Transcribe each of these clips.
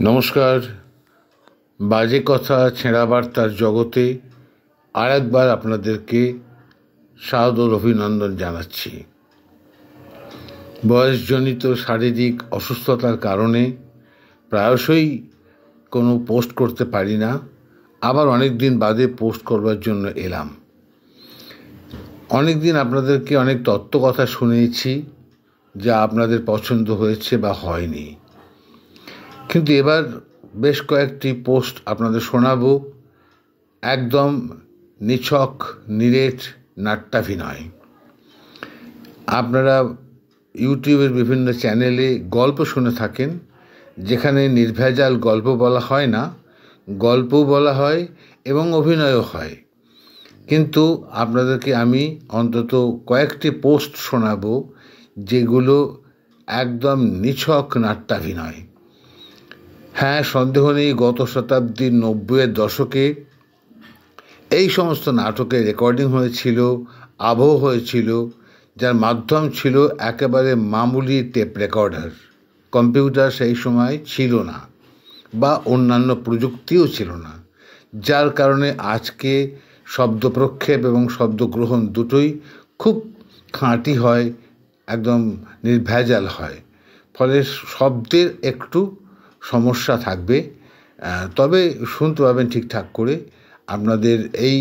নমস্কার। বাজে কথা ছেঁড়া বার্তার জগতে আরেকবার আপনাদেরকে সাদর অভিনন্দন জানাচ্ছি। বয়সজনিত শারীরিক অসুস্থতার কারণে প্রায়শই কোনো পোস্ট করতে পারি না, আবার অনেক দিন বাদে পোস্ট করবার জন্য এলাম। অনেক দিন আপনাদেরকে অনেক তত্ত্ব কথা শুনিয়েছি, যা আপনাদের পছন্দ হয়েছে বা হয়নি, কিন্তু এবার বেশ কয়েকটি পোস্ট আপনাদের শোনাবো, একদম নিছক নিরেট নাট্যাভিনয়। আপনারা ইউটিউবের বিভিন্ন চ্যানেলে গল্প শুনে থাকেন, যেখানে নির্ভেজাল গল্প বলা হয় না, গল্পও বলা হয় এবং অভিনয়ও হয়। কিন্তু আপনাদেরকে আমি অন্তত কয়েকটি পোস্ট শোনাবো যেগুলো একদম নিছক নাট্যাভিনয়। হ্যাঁ, সন্দেহ নেই, গত শতাব্দীর 90-এর দশকে এই সমস্ত নাটকের রেকর্ডিং হয়েছিল, আবহ হয়েছিল, যার মাধ্যম ছিল একেবারে মামুলি টেপ রেকর্ডার। কম্পিউটার সেই সময় ছিল না, বা অন্যান্য প্রযুক্তিও ছিল না, যার কারণে আজকে শব্দ প্রক্ষেপ এবং শব্দ গ্রহণ দুটোই খুব খাঁটি হয়, একদম নির্ভেজাল হয়। ফলে শব্দের একটু সমস্যা থাকবে, তবে শুনতে পাবেন ঠিকঠাক করে। আপনাদের এই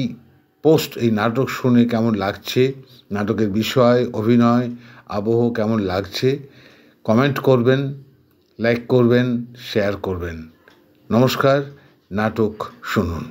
পোস্ট, এই নাটক শুনে কেমন লাগছে, নাটকের বিষয়, অভিনয়, আবহ কেমন লাগছে, কমেন্ট করবেন, লাইক করবেন, শেয়ার করবেন। নমস্কার, নাটক শুনুন।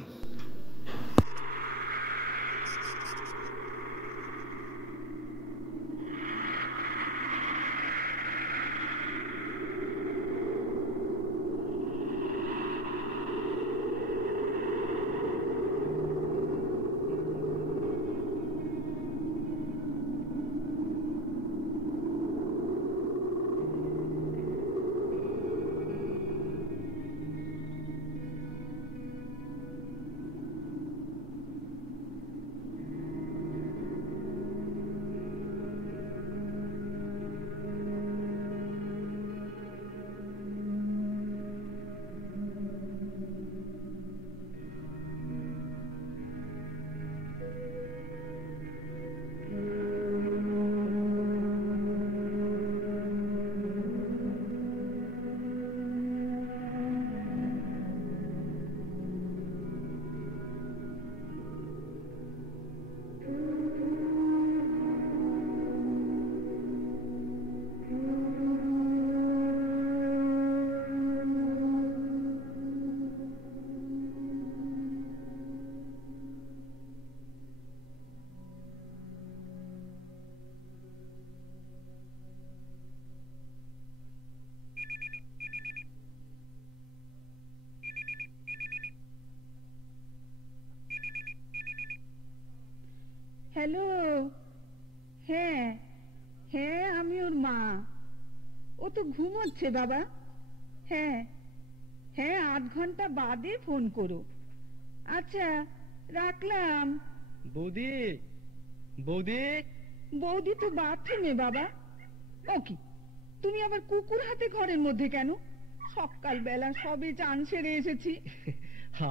হ্যালো। হ্যাঁ হ্যাঁ, আমি ওর মা। ও তো ঘুমোচ্ছে বাবা। হ্যাঁ হ্যাঁ, 8 ঘন্টা বাদে ফোন করো। আচ্ছা, রাখলাম। বৌদি, বৌদি। বৌদি তো বাথরুমে বাবা। ও কি, তুমি আবার কুকুর হাতে ঘরের মধ্যে কেন? সকালবেলা সবে চান সেরে এসেছি।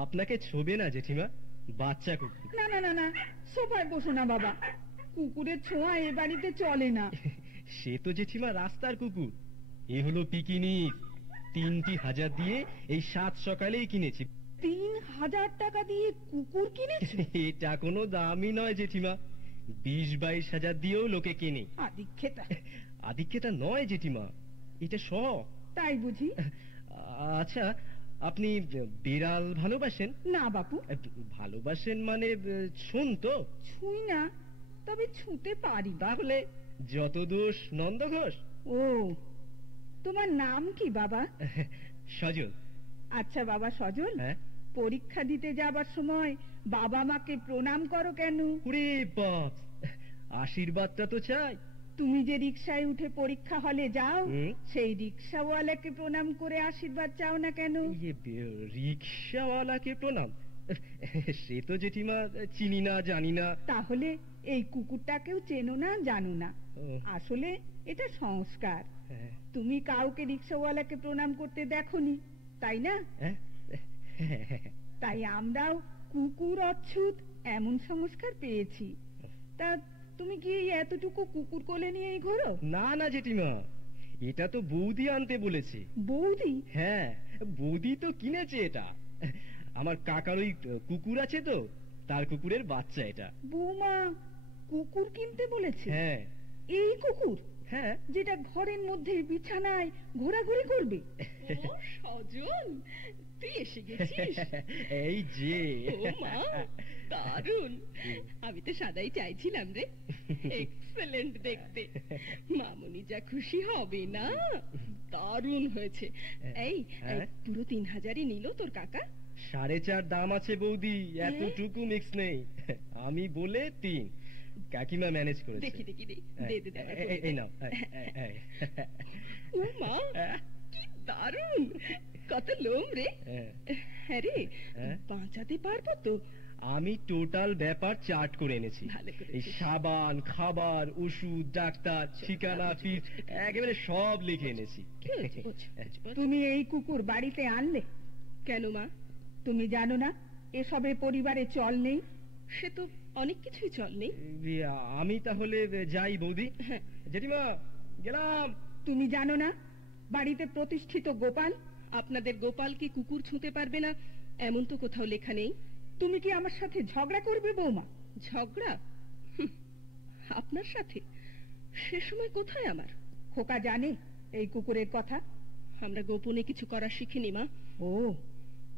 আপনাকে ছোবে না জেঠিমা, বাচ্চা কুকুর। না না না না, সোফায় বসো না বাবা, কুকুরের ছোঁয়া এ বাড়িতে চলে না। সে তো জেঠিমা রাস্তার কুকুর, এ হলো পিকিনিক। 3,000 দিয়ে এই 7 সকালেই কিনেছি। 3,000 টাকা দিয়ে কুকুর কিনেছি? এটা কোনো দামই নয় জেঠিমা, 20-22 হাজার দিয়েও লোকে কেনে। আদিক্ষেতা। আদিক্ষেতা নয় জেঠিমা, এটা শখ। তাই বুঝি? আচ্ছা, আপনি বিড়াল ভালোবাসেন? না বাপু। ভালোবাসেন মানে ছুঁন তো? ছুঁই না, তবে ছুঁতে পারি। তাহলে যত দোষ নন্দ ঘোষ। ও, তোমার নাম কি বাবা? সজল। আচ্ছা বাবা সজল, হ্যাঁ? পরীক্ষা দিতে যাবার সময় বাবা মাকে প্রণাম করো কেন? ওরে বাপ, আশীর্বাদটা তো চাই। তুমি যে রিকশায় উঠে পরীক্ষা হলে যাও, হুম। সেই রিকশাওয়ালাকে প্রণাম করে আশীর্বাদ চাও না কেন? রিক্সাওয়ালাকে প্রণাম? সে তো জেঠিমা চিনি না, জানি না। তাহলে এই কুকুরটাকেও চেনো না, জানো না? আসলে এটা সংস্কার। তুমি কাউকে রিকশাওয়ালাকে প্রণাম করতে দেখোনি, তাই না? হ্যাঁ? তাই আমরাও কুকুর অচ্ছুত এমন সংস্কার পেয়েছি। তা তুমি কি এই এতটুকু কুকুর কোলে নিয়েই ঘোরো? না না জেঠিমা, এটা তো বৌদি আনতে বলেছে। বৌদি? হ্যাঁ, বৌদি তো কিনেছে এটা। আমার কাকার ওই কুকুর আছে তো, তার কুকুরের বাচ্চা এটা। বৌমা কুকুর কিনতে বলেছে? হ্যাঁ। এই কুকুর? হ্যাঁ। যেটা ঘরের মধ্যে বিছানায় ঘোরাঘুরি করবে? ও সজন, তুই এসে গেছিস। এই যে। ও মা, দারুণ। আমি তো সাদাই চাইছিলাম রে। এক্সেলেন্ট দেখতে। মামুনি যা খুশি হবে না। দারুণ হয়েছে। এই পুরো 3000ই নিল তোর কাকা? 4.5 দাম আছে বৌদি, এতটুকু মিক্স নেই। আমি বলে 3, কাকিমা ম্যানেজ করেছে। দেখি দেখি দে দে দে। এই নাও। ও মা, কি দারুণ, কত লোম রে। হ্যাঁ রে, বাঁচাতে পারবো তো? আমি টোটাল ব্যাপার চার্ট করে এনেছি। ভালো করেছিস। এই সাবান, খাবার, ওষুধ, ডাক্তার, ঠিকানা, ফিস একেবারে সব লিখে এনেছি। তুমি এই কুকুর বাড়িতে আনলে কেন মা? তুমি জানো না এসবে পরিবারে চল নেই? সে তো অনেক কিছুই চল নেই। আমি তাহলে যাই বৌদি। জেঠিমা গেলাম। তুমি জানো না বাড়িতে প্রতিষ্ঠিত গোপাল? আপনাদের গোপাল কি কুকুর ছুঁতে পারবে না এমন তো কোথাও লেখা নেই। তুমি কি আমার সাথে ঝগড়া করবে বৌমা? ঝগড়া? আপনার সাথে? সে সময় কোথায় আমার? খোকা জানে এই কুকুরের কথা? আমরা গোপনে কিছু করা শিখিনি মা। ও,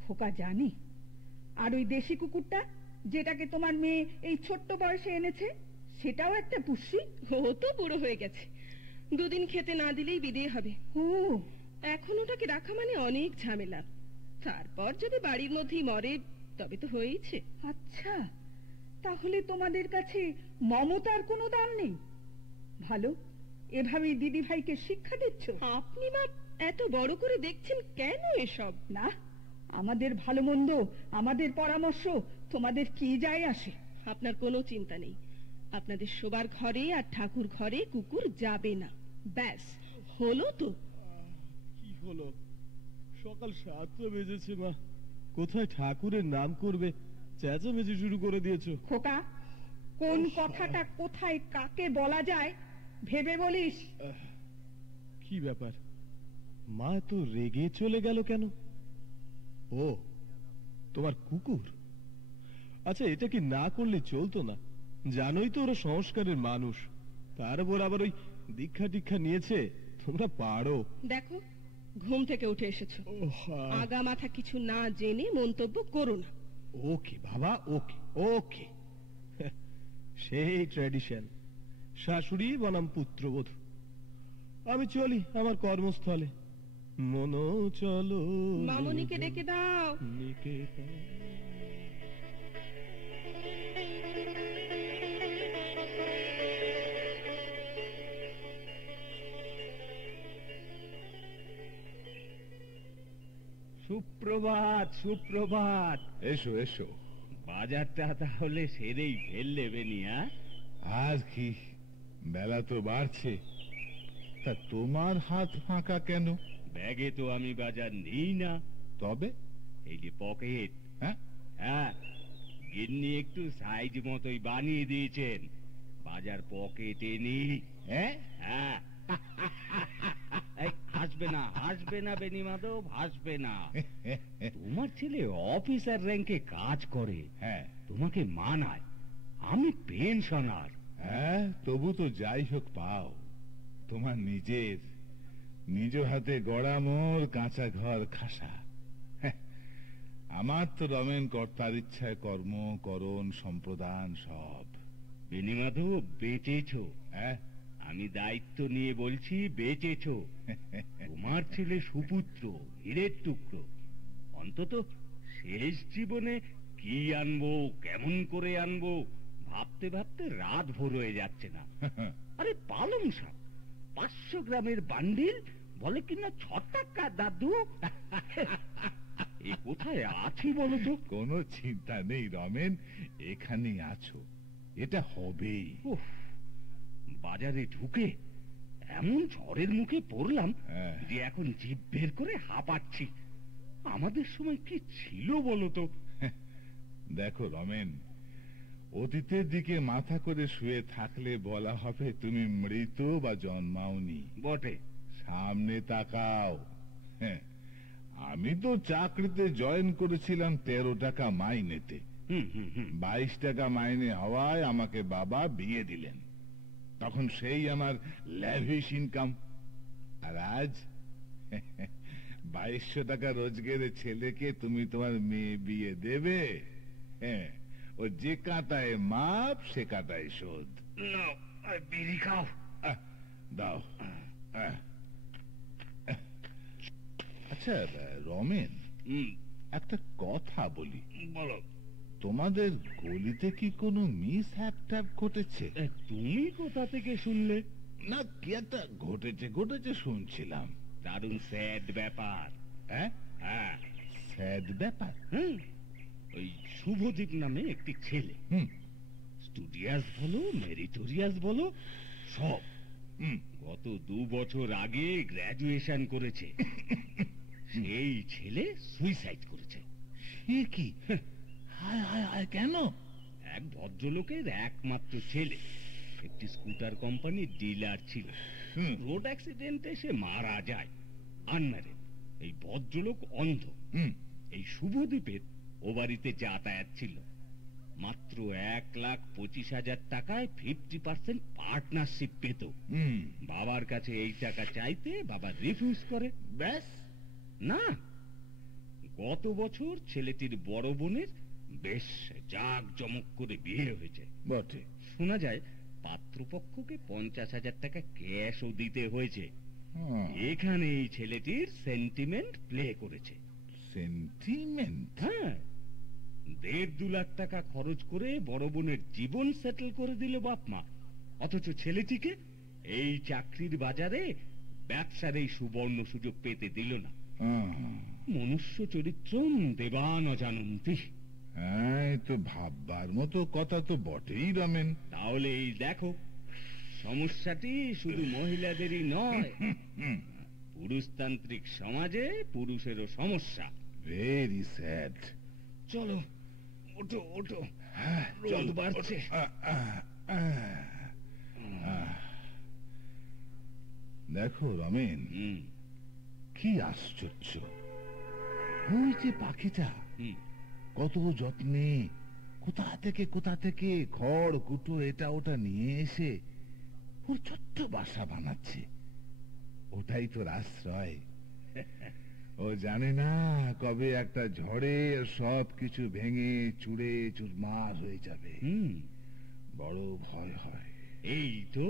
খোকা জানে। আর ওই দেশি কুকুরটা যেটাকে তোমার মেয়ে এই ছোট্ট বয়সে এনেছে, সেটাও একটা পুষি? ও তো বুড়ো হয়ে গেছে, 2 দিন খেতে না দিলেই বিদেয় হবে। ও, এখন ওটাকে রাখা মানে অনেক ঝামেলা। তারপর যদি বাড়ির মধ্যেই মরে তবে তো হয়েছে। আচ্ছা, তাহলে তোমাদের কাছে মমতার কোনো দাম নেই? ভালো, এভাবেই দিদি ভাইকে শিক্ষা দিচ্ছ? আপনি মা এত বড় করে দেখছেন কেন এসব? না, আমাদের ভালো মন্দ, আমাদের পরামর্শ তোমাদের কি যায় আসে? আপনার কোনো চিন্তা নেই। আপনাদের শোবার ঘরে আর ঠাকুর ঘরে কুকুর যাবে না। ব্যাস, হলো তো? কি হলো? সকাল 7টা বেজেছে মা, কোথায় ঠাকুরের নাম করবে চেঁচামেচি শুরু করে দিয়েছো। খোকা, কোন কথাটা কোথায় কাকে বলা যায় ভেবে বলিস। কি ব্যাপার, মা তো রেগে চলে গেল কেন? ও, তোমার কুকুর? আচ্ছা, এটা কি না করলে চলতো না? জানোই তো ওরা সংস্কারের মানুষ, তার উপর আবার ওই দীক্ষা টিক্ষা নিয়েছে। তোমরা পারো। দেখো, ঘুম থেকে উঠে এসেছো, আগা মাথা কিছু না জেনে মন্তব্য করো না। ওকে বাবা, ওকে ওকে। সেই ট্র্যাডিশন, শাশুড়ি বনাম পুত্রবধূ। আমি চলি আমার কর্মস্থলে। মনো চলো, মামনিকে ডেকে দাও। সুপ্রভাত, সুপ্রভাত। এসো এসো। বাজারটা তাহলে সেরেই ফেললে বেনিয়া? আজ কি বেলা তো বাড়ছে, তা তোমার হাত ফাঁকা কেন? ব্যাগে তো আমি বাজার নিই না। তবে এই যে পকেট। হ্যাঁ, গিন্নি একটু সাইজ মতোই বানিয়ে দিয়েছেন, বাজার পকেটে নি। হ্যাঁ, হাসবে না, হাসবে না বেনি মাধব, হাসবে না। তোমার ছেলে অফিসার র্যাঙ্কে কাজ করে, হ্যাঁ, তোমাকে মানায়। আমি পেনশনার। হ্যাঁ, তবু তো যাই হোক পাও। তোমার নিজ হাতে গড়া মোর কাঁচা ঘর খাসা। আমার তো রমেন কর্তার ইচ্ছায় কর্ম করণ সম্প্রদান সব। বেনি মাধব, বেঁচেছ। হ্যাঁ, আমি দায়িত্ব নিয়ে বলছি, বেঁচেছ। তোমার ছেলে সুপুত্র, হীরের টুকরো। অন্তত শেষ জীবনে কি আনবো, কেমন করে আনবো ভাবতে ভাবতে রাত ভোর হয়ে যাচ্ছে না। আরে পালং শাক 500 গ্রামের বান্ডিল, বলে কিনা 6 টাকা দাদু। এই কোথায় আছি বলো তো? কোনো চিন্তা নেই রমেন, এখানেই আছো, এটা হবেই। বাজারে ঢুকে এমন ঝড়ের মুখে পড়লাম যে এখন জিভ বের করে হাঁপাচ্ছি। আমাদের সময় কি ছিল বলো তো? দেখো রমেন, অতীতের দিকে মাথা করে শুয়ে থাকলে বলা হবে তুমি মৃত বা জন্মাওনি। বটে। সামনে তাকাও। হ্যাঁ, আমি তো চাকরিতে জয়েন করেছিলাম 13 টাকা মাইনেতে। 22 টাকা মাইনে হওয়ায় আমাকে বাবা বিয়ে দিলেন। তখন সেই আমার ল্যাভিশ ইনকাম। আর আজ 2200 টাকা রোজগারের ছেলেকে তুমি তোমার মেয়ে বিয়ে দেবে? হ্যাঁ, ও যে কাঁটায় মাপ সে কাঁটায় শোধ। নাও, বিড়ি খাও। দাও। আচ্ছা রমেন, একটা কথা বলি। বলো। তোমাদের গলিতে কি কোনো মিস হ্যাপ ঘটেছে? তুমি কোথা থেকে শুনলে? না, কি একটা ঘটেছে শুনছিলাম। দারুণ স্যাড ব্যাপার। হ্যাঁ, স্যাড ব্যাপার। ওই শুভদীপ নামে একটি ছেলে, স্টুডিয়াস বলো মেরিটোরিয়াস বলো সব, গত 2 বছর আগে গ্র্যাজুয়েশন করেছে। সেই ছেলে সুইসাইড করেছে। সে কি? হায় হায় হায়, কেন? এক ভদ্রলোকের একমাত্র ছেলে, একটি স্কুটার কোম্পানির ডিলার ছিল। রোড অ্যাক্সিডেন্টে সে মারা যায়, আনম্যারেড। এই ভদ্রলোক অন্ধ। এই শুভদীপের ও বাড়িতে যাতায়াত ছিল। মাত্র 1,25,000 টাকায় 50% পার্টনারশিপ পেত। বাবার কাছে এই টাকা চাইতে বাবা রিফিউজ করে। ব্যাস না, গত বছর ছেলেটির বড় বোনের বেশ জাঁকজমক করে বিয়ে হয়েছে বটে। শোনা যায় পাত্রপক্ষকে 50,000 টাকা ক্যাশও দিতে হয়েছে। এখানে এই ছেলেটির সেন্টিমেন্ট প্লে করেছে। সেন্টিমেন্ট? হ্যাঁ, 1.5-2 লাখ টাকা খরচ করে বড় বোনের জীবন সেটেল করে দিল বাপ মা, অথচ ছেলেটিকে এই চাকরির বাজারে ব্যবসার এই সুবর্ণ সুযোগ পেতে দিল না। মনুষ্য চরিত্র দেবান অজানন্তি। হ্যাঁ, তো ভাববার মতো কথা তো বটেই রমেন। তাহলে এই দেখো, সমস্যাটি শুধু মহিলাদেরই নয়, পুরুষতান্ত্রিক সমাজে পুরুষেরও সমস্যা। Very sad. চলো, ওঠো ওঠো, রোদ বাড়ছে। দেখো রমেন, কি আশ্চর্য, ওই যে পাখিটা কত যত্নে কোথা থেকে খড় কুটো এটা ওটা নিয়ে এসে ওর ছোট্ট বাসা বানাচ্ছে। ওটাই তোর আশ্রয়। ও জানে না কবে একটা ঝড়ে সব কিছু ভেঙে চুড়ে চুরমার হয়ে যাবে। বড় ভয় হয়। এই তো,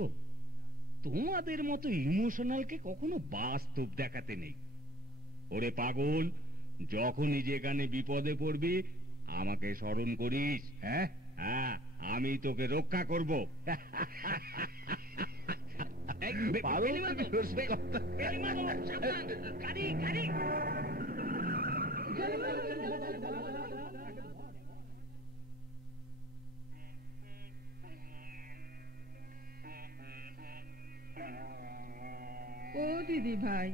তোমাদের মতো ইমোশনালকে কখনো বাস্তব দেখাতে নেই। ওরে পাগল, যখনই যেখানে বিপদে পড়বি আমাকে স্মরণ করিস। হ্যাঁ, আমি তোকে রক্ষা করব। ও দিদি ভাই,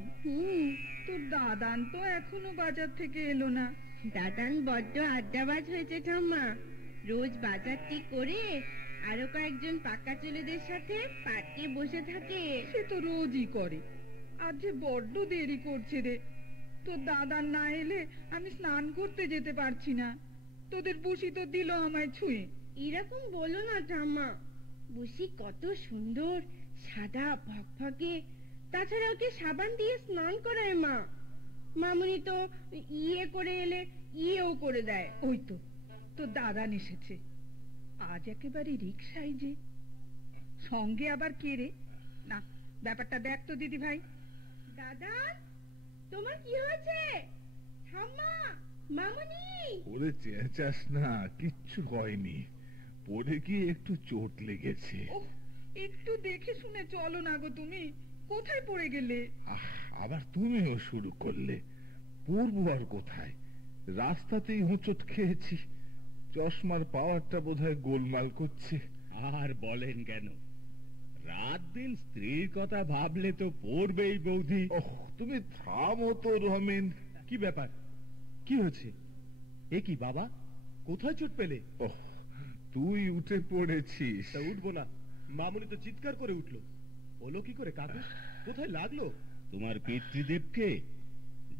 তোর দাদান তো এখনো বাজার থেকে এলো না। দাদান বড্ড আড্ডাবাজ হয়েছে ঠাম্মা। রোজ বাজারটি করে আরো কয়েকজন পাকা ছেলেদের সাথে পার্কে বসে থাকে। সে তো রোজই করে, আজ যে বড্ড দেরি করছে রে। তোর দাদার না এলে আমি স্নান করতে যেতে পারছি না। তোদের বুসি তো দিল আমায় ছুঁয়ে। এরকম বলো না ঠাম্মা, বুসি কত সুন্দর, সাদা ভকভকে। তাছাড়া ওকে সাবান দিয়ে স্নান করায় মা। মামুনি তো ইয়ে করে এলে ইয়েও করে দেয়। ওই তো তোর দাদান এসেছে, আজ একেবারে রিকশায় যে। সঙ্গে আবার কে রে? না, ব্যাপারটা দেখ তো দিদি ভাই। দাদা, তোমার কি হয়েছে? ঠাম্মা, মামুনি। ওরে চেঁচাস না, কিচ্ছু হয়নি। পড়ে গিয়ে একটু চোট লেগেছে। একটু দেখে শুনে চলো না গো তুমি, কোথায় পড়ে গেলে? আবার তুমিও শুরু করলে। পড়বো আর কোথায়, রাস্তাতেই হোঁচট খেয়েছি। চশমার পাওয়ারটা বোধহয় গোলমাল করছে। আর বলেন কেন, রাত দিন স্ত্রীর কথা ভাবলে তো পড়বেই বৌদি। তুমি থামো তো রমেন। কি ব্যাপার, কি হয়েছে? এ কি বাবা, কোথায় চোট পেলে? ওহ, তুই উঠে পড়েছিস। তা উঠবো না, মামুনি তো চিৎকার করে উঠলো। হলো কি করে কাকু, কোথায় লাগলো? তোমার পিতৃদেবকে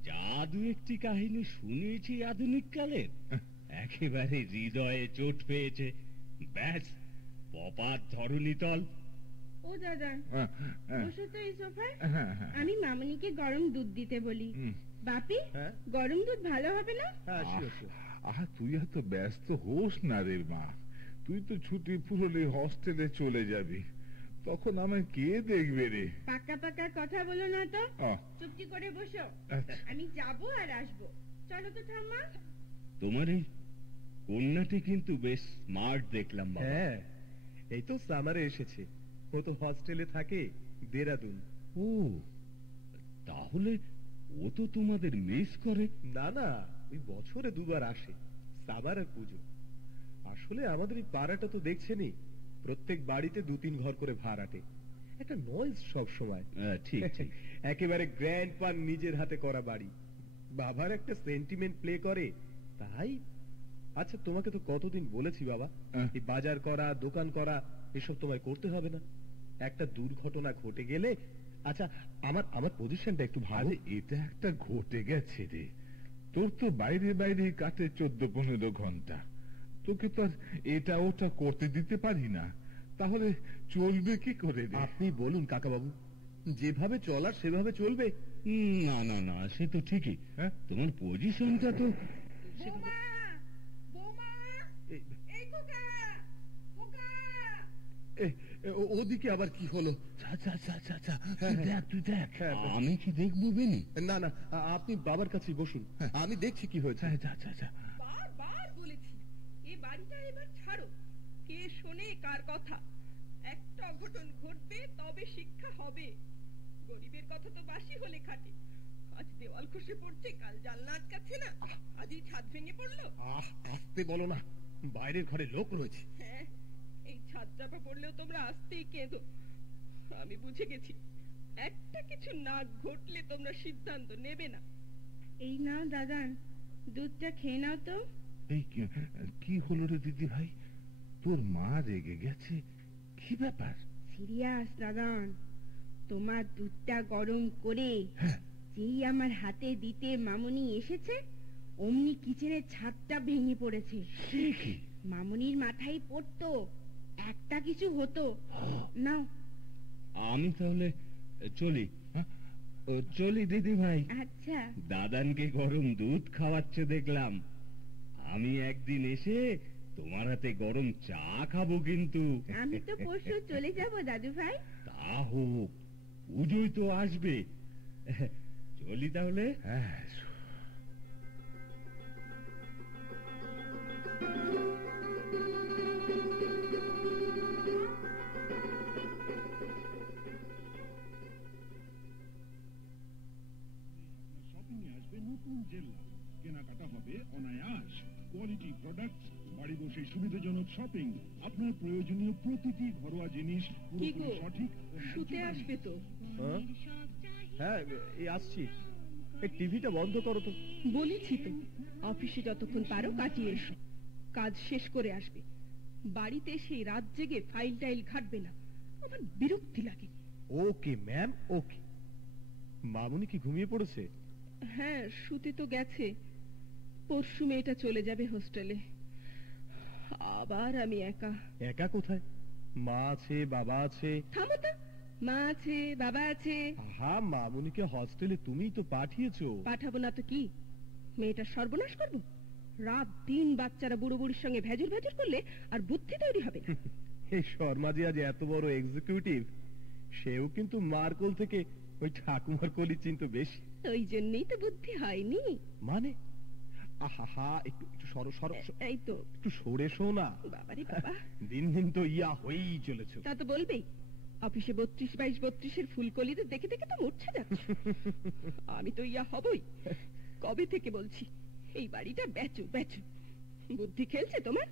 জাদু একটি কাহিনী শুনিয়েছি আধুনিক কালের, একেবারে হৃদয়ে চোট পেয়েছে। ব্যাস, পপার ধরণীতল। ও দাদা, হ্যাঁ, হ্যাঁ, বসো তো এই সোফায়। হ্যাঁ, হ্যাঁ। আমি মামুনিকে গরম দুধ দিতে বলি। বাপি, হ্যাঁ? গরম দুধ ভালো হবে না? হ্যাঁ, শিও। তুই এত ব্যস্ত হোস না রে মা। তুই তো ছুটি ফুরলে হস্টেলে চলে যাবি, তখন আমায় কে দেখবে রে? পাকা পাকা কথা বলো না তো, আহ, চুপটি করে বসো। আচ্ছা। আমি যাবো আর আসবো। চলো তো ঠাম্মা। তোমার এই কন্যাটি কিন্তু বেশ স্মার্ট দেখলাম বাবা। হ্যাঁ, এই তো সামারে এসেছে। ও তো হস্টেলে থাকে দেরাদুন। ও, তাহলে ও তো তোমাদের মিস করে। না না, ওই বছরে দুবার আসে, সামার আর পুজো। আসলে আমাদের এই পাড়াটা তো দেখছেনি, প্রত্যেক বাড়িতে 2-3 ঘর করে ভাড়াটে। একটা নয়েজ সব সময়। ঠিক ঠিক। একেবারে গ্র্যান্ড পান নিজের হাতে করা বাড়ি, বাবার একটা সেন্টিমেন্ট প্লে করে, তাই। আচ্ছা, তোমাকে তো কতদিন বলেছি বাবা, এই বাজার করা, দোকান করা এসব তোমায় করতে হবে না। একটা দুর্ঘটনা ঘটে গেলে, আচ্ছা আমার পজিশনটা একটু ভালো। আরে এটা একটা ঘটে গেছে রে, তোর তো বাইরে বাইরে কাটে 14-15 ঘন্টা। তোকে তো আর এটা ওটা করতে দিতে পারি না, তাহলে চলবে কি করে রে? আপনি বলুন কাকা বাবু, যেভাবে চলার সেভাবে চলবে। না না না, সে তো ঠিকই। হ্যাঁ? তোমার পজিশনটা তো বোমা, বোমা, এই- এই খোকা, খোকা। ওদিকে আবার কি হলো? তুই দেখ। হ্যাঁ, হ্যাঁ। আমি কি দেখবো বেনি? না না, আপনি বাবার কাছেই বসুন, আমি দেখছি কি হয়েছে। বারবার বলেছি এ বাড়িটা এবার ছাড়ো। কে শোনে কার কথা? একটা অঘটন ঘটবে তবে শিক্ষা হবে। গরিবের কথা তো বাসি হলে খাটে। আজ দেওয়াল খসে পড়ছে, কাল জানলা আটকাচ্ছে না, আজই ছাদ ভেঙে পড়লো। আসতে বলো না, বাইরের ঘরে লোক রয়েছে। হ্যাঁ, এই ছাদ চাপা পড়লেও তোমরা আসতেই কেঁদো। আমি বুঝে গেছি, একটা কিছু না ঘটলে তোমরা সিদ্ধান্ত নেবে না। এই নাও দাদান, দুধটা খেয়ে নাও তো। এই কি হলো রে দিদি ভাই, তোর মা রেগে গেছে? কি ব্যাপার? সিরিয়াস দাদান, তোমার দুধটা গরম করে যেই আমার হাতে দিতে মামুনি এসেছে, অমনি কিচেনের ছাদটা ভেঙে পড়েছে। মামুনির মাথায় পড়তো, একটা কিছু হতো। নাও। আমি তাহলে চলি। চলি দিদি ভাই। আচ্ছা। দাদানকে গরম দুধ খাওয়াচ্ছে দেখলাম। আমি একদিন এসে তোমার হাতে গরম চা খাবো কিন্তু। আমি তো পরশু চলে যাব দাদু ভাই। তা হোক, পুজোই তো আসবে। চলি তাহলে। হ্যাঁ, নতুন জেলা কেনাকাটা হবে অনায়াস, কোয়ালিটি প্রোডাক্ট, বাড়ি বসে সুবিধাজনক শপিং, আপনার প্রয়োজনীয় প্রতিটি ঘরোয়া জিনিস পুরোপুরি সঠিক। শুতে আসবে তো? হ্যাঁ, এই আসছি। এই টিভিটা বন্ধ করো তো। বলেছি তো, অফিসে যতক্ষণ পারো কাটিয়ে এসো, কাজ শেষ করে আসবে। বাড়িতে সেই রাত জেগে ফাইল টাইল ঘাটবে না, আমার বিরক্তি লাগে। ওকে ম্যাম, ওকে। মামুনি কি ঘুমিয়ে পড়েছে? হ্যাঁ, শুতে তো গেছে। পরশু মেয়েটা চলে যাবে হোস্টেলে, আবার আমি একা। একা কোথায়? মা আছে, বাবা আছে। থামো তো, মা আছে, বাবা আছে। হ্যাঁ, মামুনিকে হস্টেলে তুমিই তো পাঠিয়েছো। পাঠাবো না তো কি? মেয়েটা সর্বনাশ করবো? রাত দিন বাচ্চারা বুড়ো বুড়ির সঙ্গে ভেজর ভেজর করলে আর বুদ্ধি তৈরি হবে না। এই শর্মাজি আজ এত বড় এক্সিকিউটিভ, সেও কিন্তু মার কোল থেকে ওই ঠাকুমার কোলই চিন্তা বেশি। ওই জন্যই তো বুদ্ধি হয়নি। মানে আহা, একটু সরো সরো, এই তো একটু সরে শো না। বাবারে বাবা, দিন দিন তো ইয়া হয়েই চলেছে। তা তো বলবেই। অফিসে 32-22-32 ফুলকলিতে দেখে দেখে তো মরছে যাচ্ছে। আমি তো ইয়া হবই। কবে থেকে বলছি এই বাড়িটা বেচো বেচো। বুদ্ধি খেলছে তোমার?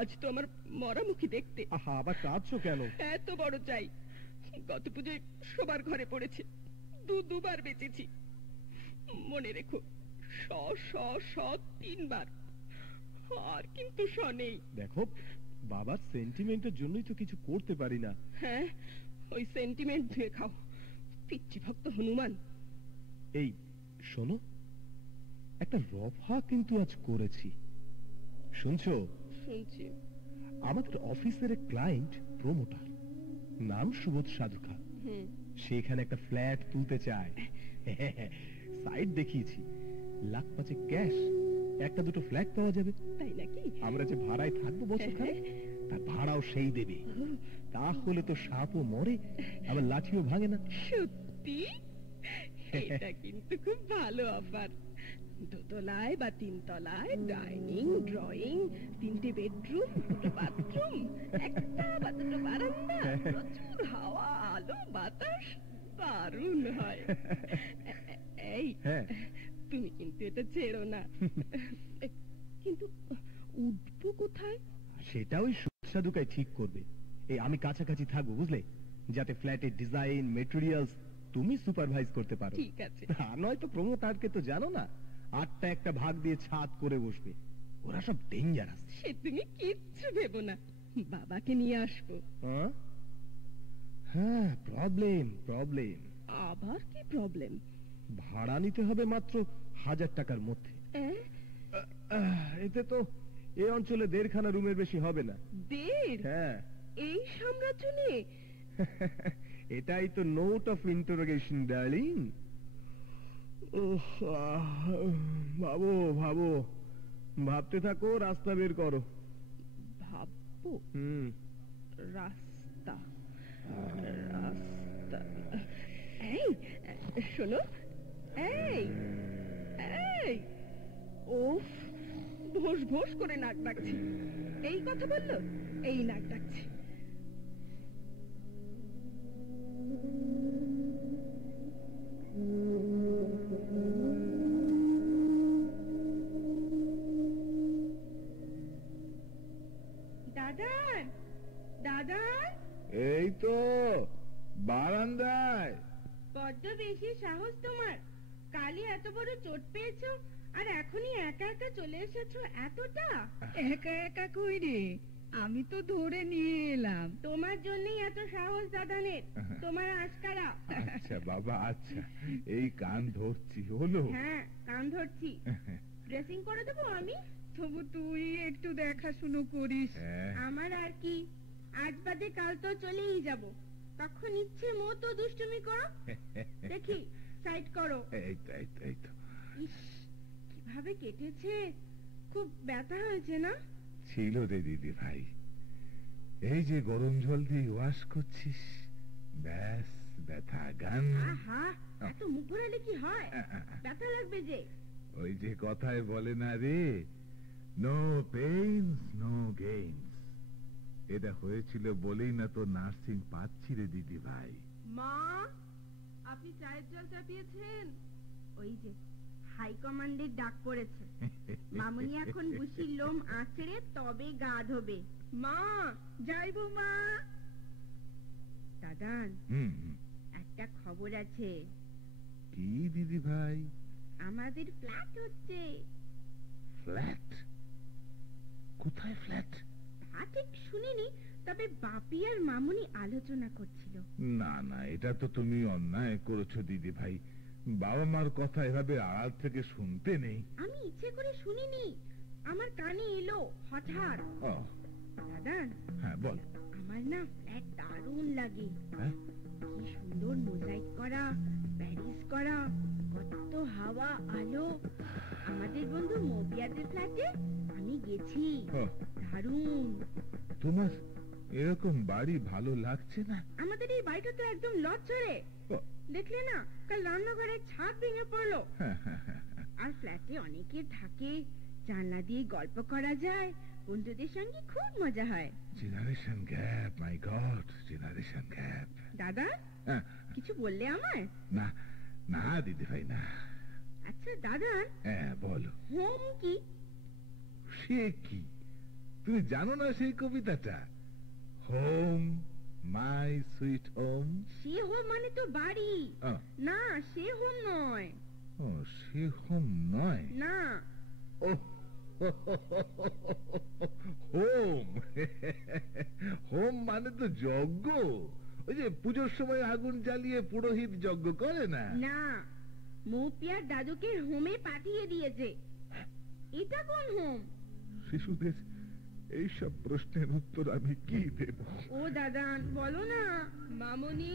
আজ তো আমার মরামুখী দেখতে। আহা, আবার কাঁদছো কেন? এত বড় চাই, গত পুজোয় সবার ঘরে পড়েছে, দুবার বেচেছি। মনে রেখো, শ শ শ 3 বার, আর কিন্তু শনেই। দেখো, বাবার সেন্টিমেন্টের জন্যই তো কিছু করতে পারি না। হ্যাঁ, ওই সেন্টিমেন্ট ধুয়ে খাও, পিচ্ছি ভক্ত হনুমান। এই শোনো, একটা রফা কিন্তু আজ করেছি, শুনছো? শুনছি। আমাদের অফিসের এক ক্লায়েন্ট প্রমোটার, নাম সুবোধ সাধুখা। সেখানে একটা ফ্ল্যাট তুলতে চায়। সাইট দেখিয়েছি, লাখ 5 ক্যাশ, একটা দুটো ফ্ল্যাট পাওয়া যাবে। তাই নাকি? আমরা যে ভাড়ায় থাকবো বছরখানেক, তার ভাড়াও সেই দেবে। তাহলে তো সাপও মরে, আবার লাঠিও ভাঙে না। সত্যি? এটা কিন্তু খুব ভালো অফার। 2 তলায় বা 3 তলায় ডাইনিং, ড্রয়িং, 3টে বেডরুম, 2টো বাথরুম, একটা বা 2টো বারান্দা, প্রচুর হাওয়া, আলো, বাতাস, দারুণ হয়। এই, তুমি কিন্তু এটা ছেড়ো না। কিন্তু উঠবো কোথায়? সেটা ওই সাধুকাই ঠিক করবে। এই আমি কাছাকাছি থাকবো, বুঝলে, যাতে ফ্ল্যাটের ডিজাইন, মেটেরিয়ালস তুমি সুপারভাইজ করতে পারো। ঠিক আছে। আর নয়তো প্রমোটারকে তো জানো না, 8টা একটা ভাগ দিয়ে ছাদ করে বসবে। ওরা সব ডেঞ্জারাস। সে তুমি কিচ্ছু ভেবো না, বাবাকে নিয়ে আসবো। হ্যাঁ, প্রবলেম। আবার কি প্রবলেম? ভাড়া নিতে হবে মাত্র 1000 টাকার মধ্যে। এতে তো এই অঞ্চলে 1.5খানা রুমের বেশি হবে না। 1.5? হ্যাঁ। এই সাম্রাজ্য নিয়ে? এটাই তো নোট অফ ইন্টারোগেশন, ডার্লিং। ভাবো, ভাবতে থাকো, রাস্তা বের করো। ভাববো? রাস্তা। এই শোনো, এই, ওফ, ঘোষ ঘোষ করে নাক ডাকছি। এই কথা বললো, এই নাক ডাকছি। দাদান, দাদান, এই তো বারান্দায়। বড্ড বেশি সাহস তোমার। কালই এত বড় চোট পেয়েছো, আর এখনই একা একা চলে এসেছো এতটা। একা একা কই রে, আমি তো ধরে নিয়ে এলাম। তোমার জন্যই এত সাহস দাদানের, তোমার আশকারা। আচ্ছা বাবা, আচ্ছা, এই কান ধরছি, হলো? হ্যাঁ, কান ধরছি। ড্রেসিং করে দেবো আমি? তবু তুই একটু দেখাশুনো করিস। আমার আর কি, আজ বাদে কাল তো চলেই যাব, তখন ইচ্ছে মতো দুষ্টুমি করো। দেখি, সাইড করো। এই তো। ইস, কিভাবে কেটেছে, খুব ব্যথা হয়েছে না? ছিল রে দিদি ভাই, এই যে গরম জল দিয়ে ওয়াশ করছিস, ব্যাস ব্যথা গান। আহা, এত মুখ ঘোরালে কি হয়, ব্যথা লাগবে যে। ওই যে কথায় বলে না রে, নো পেইনস নো গেইনস। এটা হয়েছিল বলেই না তো নার্সিং পাচ্ছি রে দিদি ভাই। মা, আপনি চায়ের জল চাপিয়েছেন? ওই যে হাই কমান্ডের ডাক পড়েছে। মামুনি এখন বুসির লোম আঁচড়ে তবে গা ধোবে। মা, যাইবো মা। দাদান, একটা খবর আছে। কি দিদি ভাই? আমাদের ফ্ল্যাট হচ্ছে। ফ্ল্যাট? কোথায় ফ্ল্যাট? ঠিক শুনিনি, তবে বাপি আর মামুনি আলোচনা করছিল। না না, এটা তো তুমি অন্যায় করেছো দিদি ভাই। বাবা মার কথা এভাবে আড়াল থেকে শুনতে নেই। আমি ইচ্ছে করে শুনিনি, আমার কানে এলো হঠাৎ। দাদান, হ্যাঁ বল। আমার না ফ্ল্যাট দারুণ লাগে। কি সুন্দর মোজাইক করা, প্যারিস করা, কত হাওয়া আলো। আমাদের বন্ধু মবিয়াদের ফ্ল্যাটে আমি গেছি, দারুণ। তোমার এরকম বাড়ি ভালো লাগছে না? আমাদের এই বাড়িটা তো একদম লজ্জরে। দেখলে না, কাল রান্নাঘরের ছাদ ভেঙে পড়লো। আর ফ্ল্যাটে অনেকে থাকে, জানলা দিয়ে গল্প করা যায়, বন্ধুদের সঙ্গে খুব মজা হয়। জেনারেশন গ্যাপ, মাই গড, জেনারেশন গ্যাপ। দাদা, কিছু বললে আমায়? না না দিদি ভাই, না। আচ্ছা দাদা, বলো। হোম কি? সে কি, তুমি জানো না সেই কবিতাটা? Home, my sweet home. Say home মানে তো বাড়ি। না, সে হোম নয়। সে হোম নয়? না। হোম হোম মানে তো যজ্ঞ, ওই যে পুজোর সময় আগুন জ্বালিয়ে পুরোহিত যজ্ঞ করে না? না, মৌপিয়ার দাদুকে হোমে পাঠিয়ে দিয়েছে। এটা কোন হোম? শিশুদের এইসব প্রশ্নের উত্তর আমি কি দেব? ও দাদা বলো না। মামনি,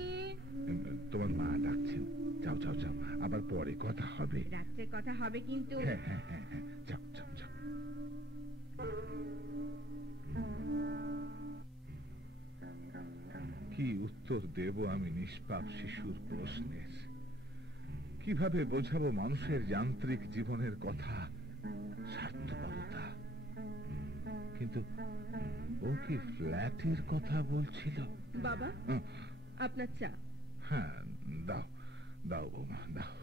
তোমার মা ডাকছেন, যাও যাও যাও, আবার পরে কথা হবে। রাত্রে কথা হবে কিন্তু। হ্যাঁ হ্যাঁ হ্যাঁ হ্যাঁ, যাও যাও যাও। কি উত্তর দেব আমি নিষ্পাপ শিশুর প্রশ্নের? কিভাবে বোঝাবো মানুষের যান্ত্রিক জীবনের কথা, স্বার্থপরতা? কিন্তু ও কি ফ্ল্যাটের কথা বলছিল? বাবা, আপনার চা। হ্যাঁ, দাও দাও বৌমা, দাও।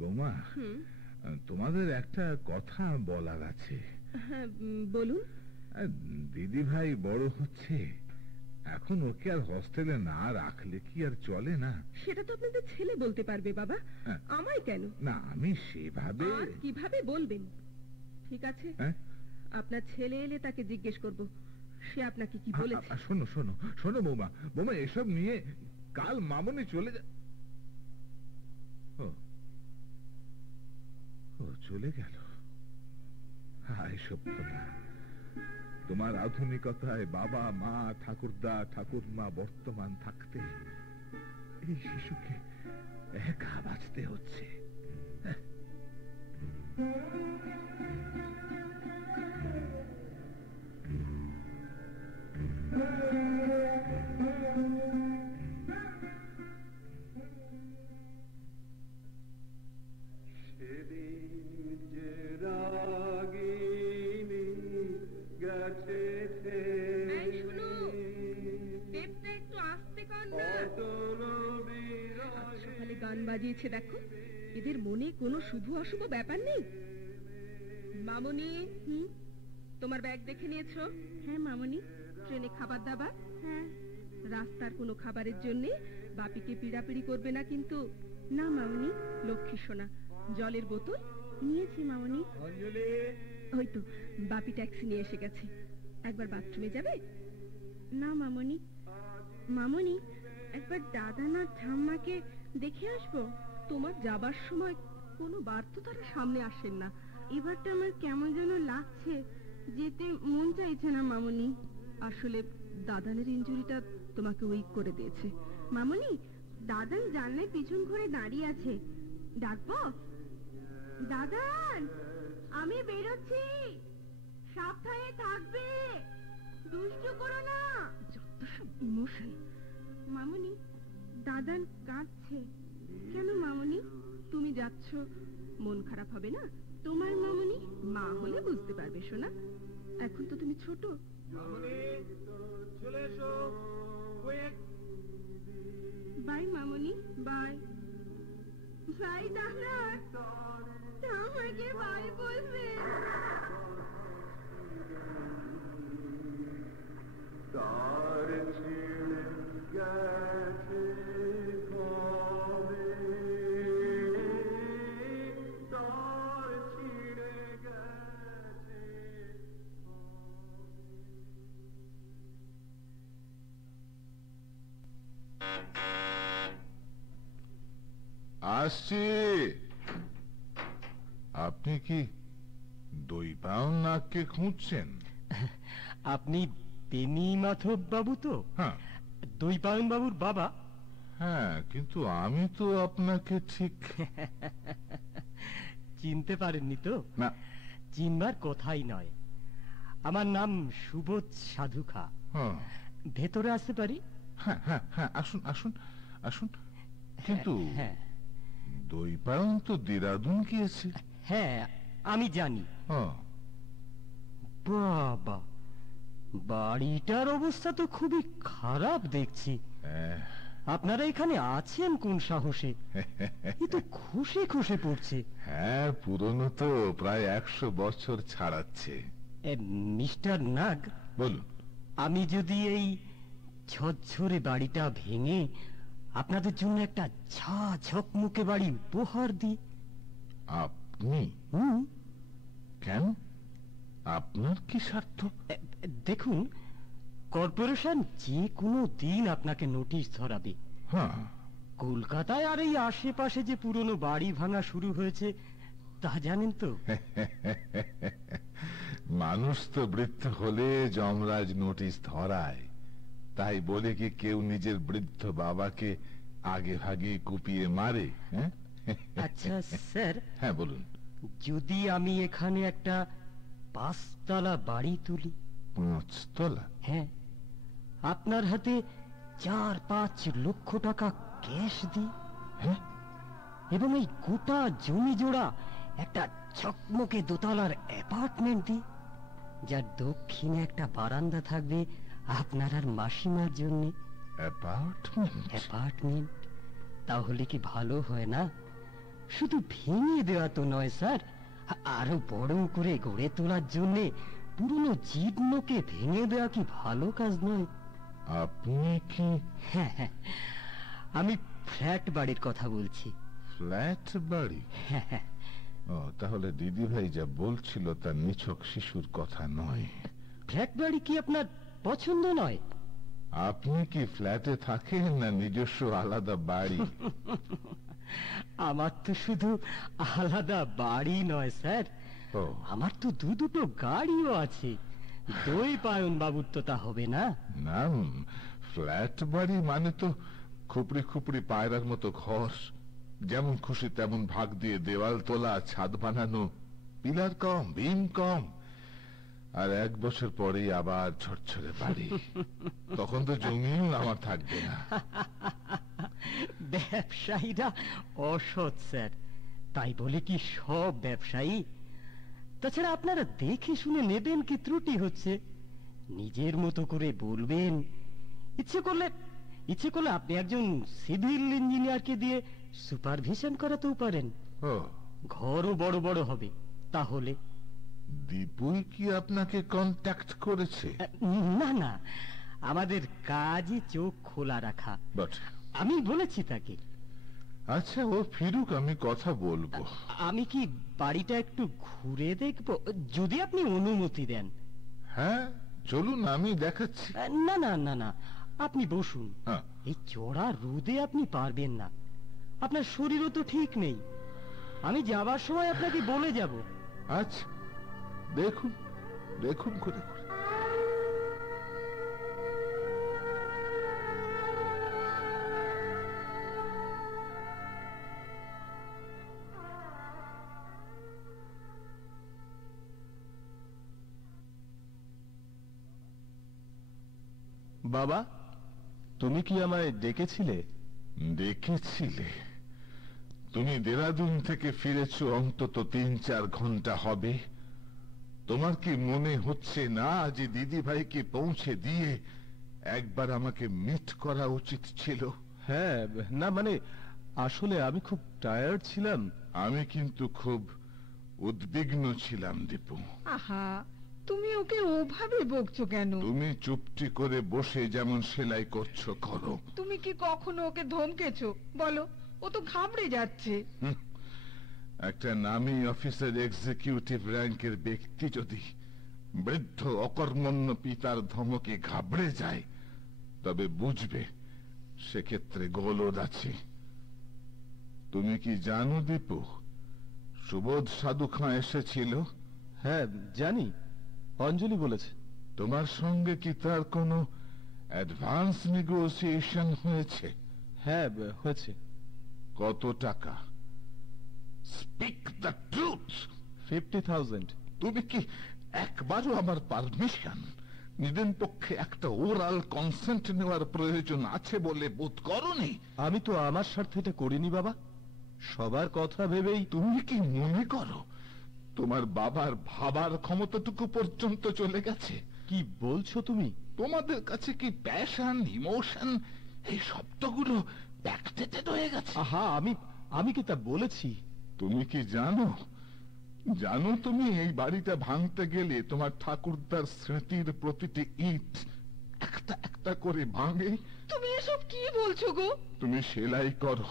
বৌমা, তোমাদের একটা কথা বলার আছে। হ্যাঁ, বলুন। দিদি ভাই বড় হচ্ছে, এখন ওকে আর হস্টেলে না রাখলে কি আর চলে না? সেটা তো আপনাদের ছেলে বলতে পারবে বাবা, আমায় কেন? না, আমি সেভাবে। কিভাবে বলবেন? ঠিক আছে, আপনার ছেলে এলে তাকে জিজ্ঞেস করব সে আপনাকে কি বলেছে। শোনো শোনো শোনো বৌমা, বৌমা এসব নিয়ে কাল মামনি চলে যা। ও চলে গেল। হায় সভ্যতা! তোমার আধুনিকতায় বাবা মা ঠাকুরদা ঠাকুরমা বর্তমান থাকতে এই শিশুকে একা বাঁচতে হচ্ছে। গান বাজিয়েছে দেখো, এদের মনে কোনো শুভ অশুভ ব্যাপার নেই। মামনি, তোমার ব্যাগ দেখে নিয়েছো? হ্যাঁ মামনি। ট্রেনে খাবার দাবার? হ্যাঁ। রাস্তার কোনো খাবারের জন্য বাপিকে পিড়াপিড়ি করবে না কিন্তু। না মামনি। লক্ষ্মী সোনা, জলের বোতল? নিয়েছি মামনি। ওই তো বাপি ট্যাক্সি নিয়ে এসে গেছে। একবার বাথরুমে যাবে? না মামনি। মামনি, একবার দাদা না ঠাম্মাকে দেখে আসবো। তোমার যাবার সময় কোনো বার তো তারা সামনে আসেন না। এবারটা আমার কেমন যেন লাগছে, যেতে মন চাইছে না মামনি। আসলে দাদানের ইনজুরিটা তোমাকে উইক করে দিয়েছে। মামনি, দাদান জানলায় পিছন ঘরে দাঁড়িয়ে আছে, ডাকবো? দাদান, আমি বেরোচ্ছি, সাবধানে থাকবে, দুষ্টু করো না। যত সব ইমোশন। মামনি, দাদান কাঁদছে কেন? মামনি, তুমি যাচ্ছ, মন খারাপ হবে না তোমার? মামনি, মা হলে বুঝতে পারবে সোনা, এখন তো তুমি ছোট। চলে এসো। By Mamoni, by. বাই দাদা, আমাকে বাই বলবে। তার ছিঁড়ে গেছে কবে, তার ছিঁড়ে গেছে। আসছি। আপনি কি দই পাউন নাককে খুঁজছেন? আপনি পেনি মাধব বাবু তো? হ্যাঁ। দই পাউন বাবুর বাবা? হ্যাঁ, কিন্তু আমি তো আপনাকে ঠিক চিনতে পারেননি তো? না। চিনবার কথাই নয়। আমার নাম সুবোধ সাধুখা। ভেতরে আসতে পারি? হ্যাঁ হ্যাঁ হ্যাঁ, আসুন আসুন আসুন। কিন্তু হ্যাঁ, দই পাউন তো দেরাদুন গিয়েছে। হ্যাঁ আমি জানি। বাবা, বাড়িটার অবস্থা তো খুবই খারাপ দেখছি। আপনারা এখানে আছেন কোন সাহসে? এ তো খুশে খুশে পড়ছে। হ্যাঁ, পুরনো তো প্রায় 100 বছর ছাড়াচ্ছে। মিস্টার নাগ, বলুন। আমি যদি এই ঝরঝরে বাড়িটা ভেঙে আপনাদের জন্য একটা ঝকমকে বাড়ি উপহার দিই। আপনি? কেন? আপনার কি স্বার্থ? দেখুন, কর্পোরেশন যে কোনো দিন আপনাকে নোটিশ ধরাবে। হ্যাঁ, কলকাতায় আর এই আশেপাশে যে পুরনো বাড়ি ভাঙা শুরু হয়েছে তা জানেন তো। মানুষ তো বৃদ্ধ হলে যমরাজ নোটিশ ধরায়, তাই বলে কি কেউ নিজের বৃদ্ধ বাবাকে আগে ভাগে কুপিয়ে মারে? আচ্ছা স্যার। হ্যাঁ বলুন। যদি আমি এখানে একটা 5 তলা বাড়ি তুলি। 5 তলা? হ্যাঁ, আপনার হাতে 4-5 লক্ষ টাকা ক্যাশ দিই, এবং এই গোটা জমি জোড়া একটা ঝকমকে দোতলার অ্যাপার্টমেন্ট দিই, যার দক্ষিণে একটা বারান্দা থাকবে আপনার আর মাসিমার জন্য। অ্যাপার্টমেন্ট তাহলে কি ভালো হয় না? শুধু ভেঙে দেওয়া তো নয় স্যার, আরো বড় করে গড়ে তোলার জন্য পুরনো জীর্ণকে ভেঙে দেওয়া কি ভালো কাজ নয়? আপনি কি? হ্যাঁ, আমি ফ্ল্যাট বাড়ির কথা বলছি। ফ্ল্যাট বাড়ি? হ্যাঁ। ও, তাহলে দিদি ভাই যা বলছিল তার নিছক শিশুর কথা নয়। ফ্ল্যাট বাড়ি কি আপনার পছন্দ নয়? আপনি কি ফ্ল্যাটে থাকেন না নিজস্ব আলাদা বাড়ি? আমার তো শুধু আলাদা বাড়ি নয় স্যার, আমার তো দুটো গাড়িও আছে। দই পায়ন বাবুর তো তা হবে না। না, ফ্ল্যাট বাড়ি মানে তো খুপড়ি খুপড়ি পায়রার মতো ঘর, যেমন খুশি তেমন ভাগ দিয়ে দেওয়াল তোলা, ছাদ বানানো, পিলার কম, বিম কম, আর 1 বছর পরেই আবার ঝরঝরে বাড়ি। তখন তো জমিও আমার থাকবে না। ব্যবসায়ীরা অসৎ স্যার, তাই বলে কি সব ব্যবসায়ী? তাছাড়া আপনারা দেখে শুনে নেবেন কি ত্রুটি হচ্ছে, নিজের মতো করে বলবেন। ইচ্ছে করলে আপনি একজন সিভিল ইঞ্জিনিয়ারকে দিয়ে সুপারভিশন করাতেও পারেন। ঘরও বড় বড় হবে। তাহলে দীপুই কি আপনাকে কন্ট্যাক্ট করেছে? না, আমাদের কাজই চোখ খোলা রাখা। আমি বলেছি তাকে। আচ্ছা, ও ফিরুক, আমি কথা বলবো। আমি কি বাড়িটা একটু ঘুরে দেখবো, যদি আপনি অনুমতি দেন? হ্যাঁ চলুন, আমি দেখাচ্ছি। না, আপনি বসুন। এই চড়া রোদে আপনি পারবেন না, আপনার শরীরও তো ঠিক নেই। আমি যাবার সময় আপনাকে বলে যাব। আচ্ছা, দেখুন করে করে। বাবা, তুমি কি আমায় ডেকেছিলে? ডেকেছিলে? তুমি দেরাদুন থেকে ফিরেছো অন্তত 3-4 ঘন্টা হবে। তোমার কি মনে হচ্ছে না যে দিদি ভাইকে পৌঁছে দিয়ে একবার আমাকে মিট করা উচিত ছিল? হ্যাঁ, না মানে আসলে আমি খুব টায়ার্ড ছিলাম। আমি কিন্তু খুব উদ্বিগ্ন ছিলাম দীপু। আহা, তুমি ওকে ওভাবে বকছো কেন? তুমি চুপটি করে বসে যেমন সেলাই করছো করো। তুমি কি কখনো ওকে ধমকেছো? বলো, ও তো ঘাবড়ে যাচ্ছে। একটা নামী অফিসার, এক্সিকিউটিভ র্যাঙ্কের ব্যক্তি যদি বৃদ্ধ অকর্মণ্য পিতার ধমকে ঘাবড়ে যায়, তবে বুঝবে সেক্ষেত্রে গলদ আছে। তুমি কি জানো দীপু, সুবোধ সাধু খাঁ এসেছিল? হ্যাঁ জানি, অঞ্জলি বলেছে। তোমার সঙ্গে কি তার কোনো অ্যাডভান্স নেগোসিয়েশন হয়েছে? হ্যাঁ হয়েছে। কত টাকা? Speak the truth. 50,000। তুমি কি একবারও আমার পারমিশন, নিজের পক্ষে একটা ওরাল কনসেন্ট নেওয়ার প্রয়োজন আছে বলে বোধ করনি? আমি তো আমার স্বার্থে এটা করিনি বাবা, সবার কথা ভেবেই। তুমি কি মনে করো তোমার বাবার ভাবার ক্ষমতাটুকু পর্যন্ত চলে গেছে? কি বলছো তুমি? তোমাদের কাছে কি প্যাশন, ইমোশন এই শব্দগুলো ব্যাকডেটেড হয়ে গেছে? আহা, আমি কি তা বলেছি? তুমি কি জানো তুমি এই বাড়িটা ভাঙতে গেলে তোমার ঠাকুরদার স্মৃতির প্রতিটি ইট একটা একটা করে ভাঙে। তুমি এসব কি বলছো গো? তুমি সেলাই করো,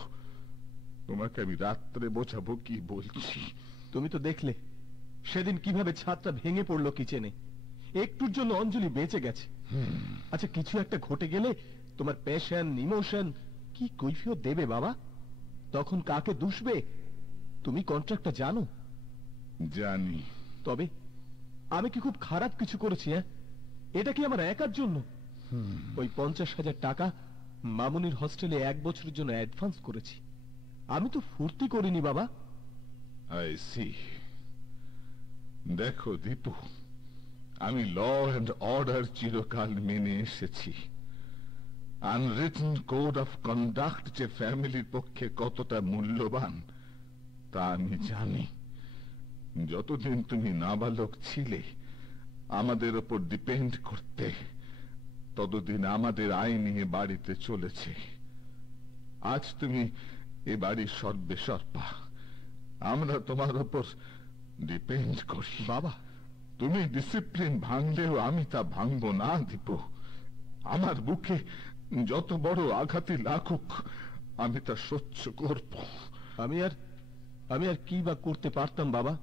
তোমাকে আমি রাত্রে বোঝাবো কি বলছি। তুমি তো দেখলে সেদিন কিভাবে ছাদটা ভেঙে পড়লো কিচেনে। একটুর জন্য অঞ্জলি বেঁচে গেছে। আচ্ছা, কিছু একটা ঘটে গেলে তোমার প্যাশন, ইমোশন কি কৈফিয়ত দেবে বাবা? তখন কাকে দুষবে? তুমি কন্ট্রাক্টটা জানো? জানি। তবে আমি কি খুব খারাপ কিছু করেছি? এটা কি আমার একার জন্য? ওই 50,000 টাকা মামুনির হস্টেলে 1 বছরের জন্য অ্যাডভান্স করেছি। আমি তো ফুর্তি করিনি বাবা। I see. দেখো দীপু, আমি ল অ্যান্ড অর্ডার চিরকাল মেনে এসেছি। আনরিটেন কোড অফ কন্ডাক্ট যে ফ্যামিলির পক্ষে কতটা মূল্যবান তা আমি জানি। যতদিন তুমি নাবালক ছিলে, আমাদের ওপর ডিপেন্ড করতে, ততদিন আমাদের আইন নিয়ে বাড়িতে চলেছে। আজ তুমি এ বাড়ির সর্বে সর্পা, আমরা তোমার ওপর ডিপেন্ড করি। বাবা, তুমি ডিসিপ্লিন ভাঙলেও আমি তা ভাঙবো না দীপু। আমার বুকে যত বড় আঘাতই লাগুক, আমি তা সহ্য করব। আমি আর কি বা করতে পারতাম বাবা?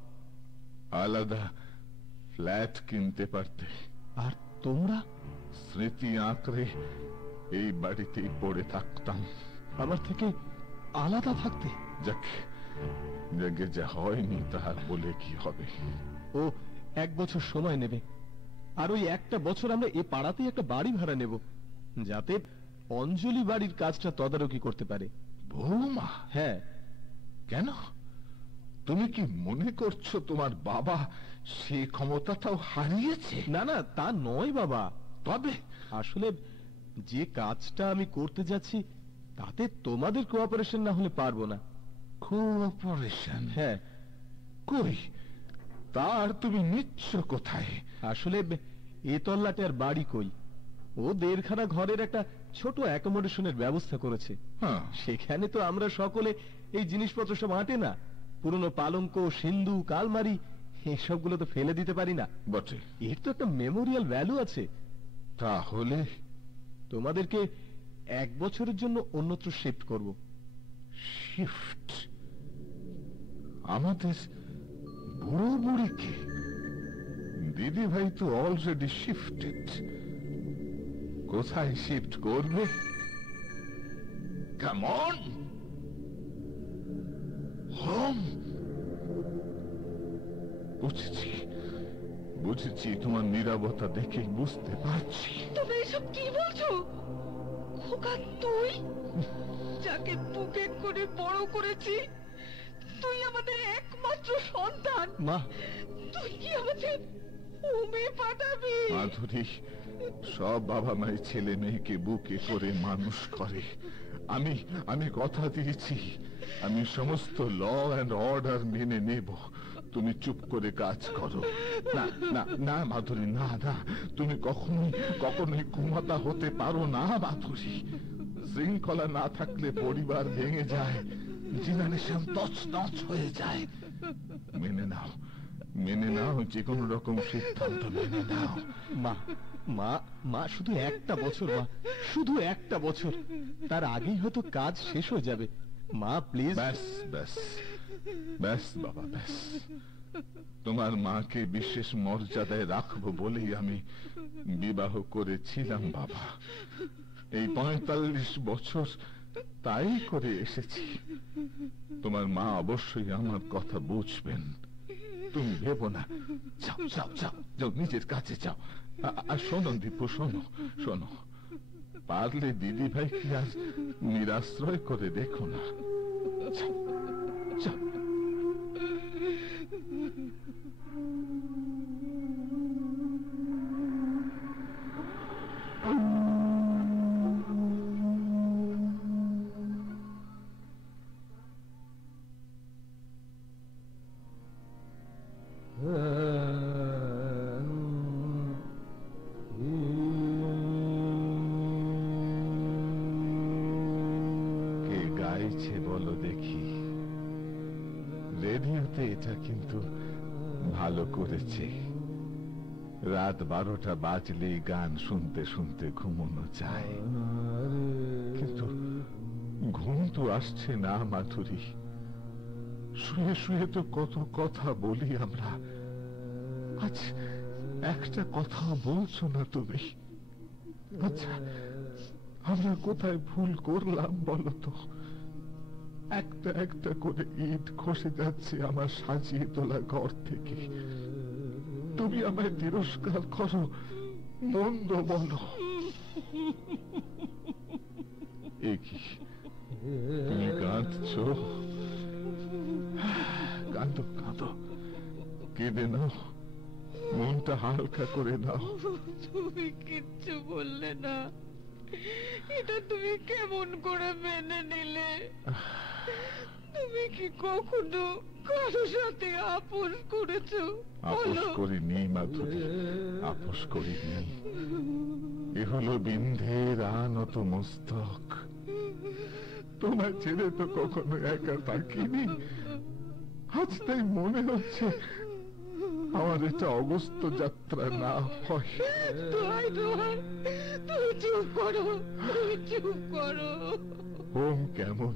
আলাদা ফ্ল্যাট কিনতে পারতে। আর তোমরা? স্মৃতি আঁকড়ে এই বাড়িতেই পড়ে থাকতাম। আমার থেকে আলাদা থাকতে? যাকে যা হয়নি তাহার বলে কি হবে? ও 1 বছর সময় নেবে, আর ওই একটা বছর আমরা এ পাড়াতেই একটা বাড়ি ভাড়া নেব, যাতে অঞ্জলি বাড়ির কাজটা তদারকি করতে পারে। বৌমা? হ্যাঁ। কেন? তুমি কি মনে করছো তোমার বাবা সে ক্ষমতাটাও হারিয়েছে? না না, তা নয় বাবা। তবে আসলে যে কাজটা আমি করতে যাচ্ছি তাতে তোমাদের কোঅপারেশন না হলে পারবো না। কোঅপারেশন? হ্যাঁ। কই, তার তুমি নিচ্ছ কোথায়? আসলে এ তল্লাটে আর বাড়ি কই, ও 1.5খানা ঘরের একটা ছোট অ্যাকোমোডেশনের ব্যবস্থা করেছে। সেখানে তো আমরা সকলে এই জিনিসপত্র সব আঁটে না, পুরনো পালঙ্ক, সিন্ধুক, আলমারি এসবগুলো তো ফেলে দিতে পারি না। বটে, এর তো একটা মেমোরিয়াল ভ্যালু আছে। তাহলে তোমাদেরকে 1 বছরের জন্য অন্যত্র শিফট করব। শিফট? আমাদের বুড়ো বুড়িকে? দিদি ভাই তো অলরেডি শিফটেড। কোথায় শিফট করবে? Come on, home. বুঝেছি, তোমার নীরবতা দেখে বুঝতে পারছি। তুমি এসব কি বলছো খোকা? তুই যাকে বুকে করে বড় করেছি, তুই আমাদের একমাত্র সন্তান, মা, তুই কি আমাদের হোমে পাঠাবি? মাধুরী, সব বাবা মাই ছেলে মেয়েকে বুকে করে মানুষ করে। আমি কথা দিয়েছি, আমি সমস্ত ল অ্যান্ড অর্ডার মেনে নেব। তুমি চুপ করে কাজ করো। না না না মাধুরী, না না, তুমি কখনোই কুমাতা হতে পারো না মাধুরী। শৃঙ্খলা না থাকলে পরিবার ভেঙে যায়, জেনারেশন তছনছ হয়ে যায়। মেনে নাও যে কোনো রকম সিদ্ধান্ত মেনে নাও। মা শুধু 1টা বছর, মা শুধু 1টা বছর, তার আগেই হয়তো কাজ শেষ হয়ে যাবে। মা প্লিজ। ব্যাস বাবা, ব্যাস। তোমার মাকে বিশেষ মর্যাদায় রাখবো বলেই আমি বিবাহ করেছিলাম বাবা। এই 45 বছর তাই করে এসেছি। তোমার মা অবশ্যই আমার কথা বুঝবেন, তুমি ভেবো না। যাও যাও যাও যাও, নিজের কাছে যাও। আর শোনো দীপু, শোনো, পারলে দিদি ভাই কি আজ নিরাশ্রয় করে দেখো না। যাও যাও। কে গাইছে বলো দেখি? রেডিওতে এটা কিন্তু ভালো করেছে। রাত 12টা বাজলে গান শুনতে শুনতে ঘুমানো যায়, কিন্তু ঘুম তো আসছে না মাধুরী। শুয়ে শুয়ে তো কত কথা বলি আমরা, আজ একটা কথা বলছো না তুমি। আচ্ছা, আমরা কোথায় ভুল করলাম বলো তো? একটা একটা করে ইট খসে যাচ্ছে আমার সাজিয়ে তোলা ঘর থেকে। তুমি আমায় তিরস্কার করো, মন্দ বলো। এ কি, তুমি কাঁদছো? কাঁদো কাঁদো, কেঁদে নাও, মনটা হালকা করে নাও। তুমি কিচ্ছু বললে না, এটা তুমি কেমন করে মেনে নিলে? তুমি কি কখনো কারো সাথে আপোষ করেছো? আপোষ করিনি মাধুরী, আপোষ করিনি। এ হলো বিন্ধের আনত মস্তক। তোমার ছেড়ে তো কখনো একা থাকিনি, আজ তাই মনে হচ্ছে আমার এটা অগস্ত যাত্রা না হয়। তুমি চুপ করো, তুমি চুপ করো। হোম কেমন,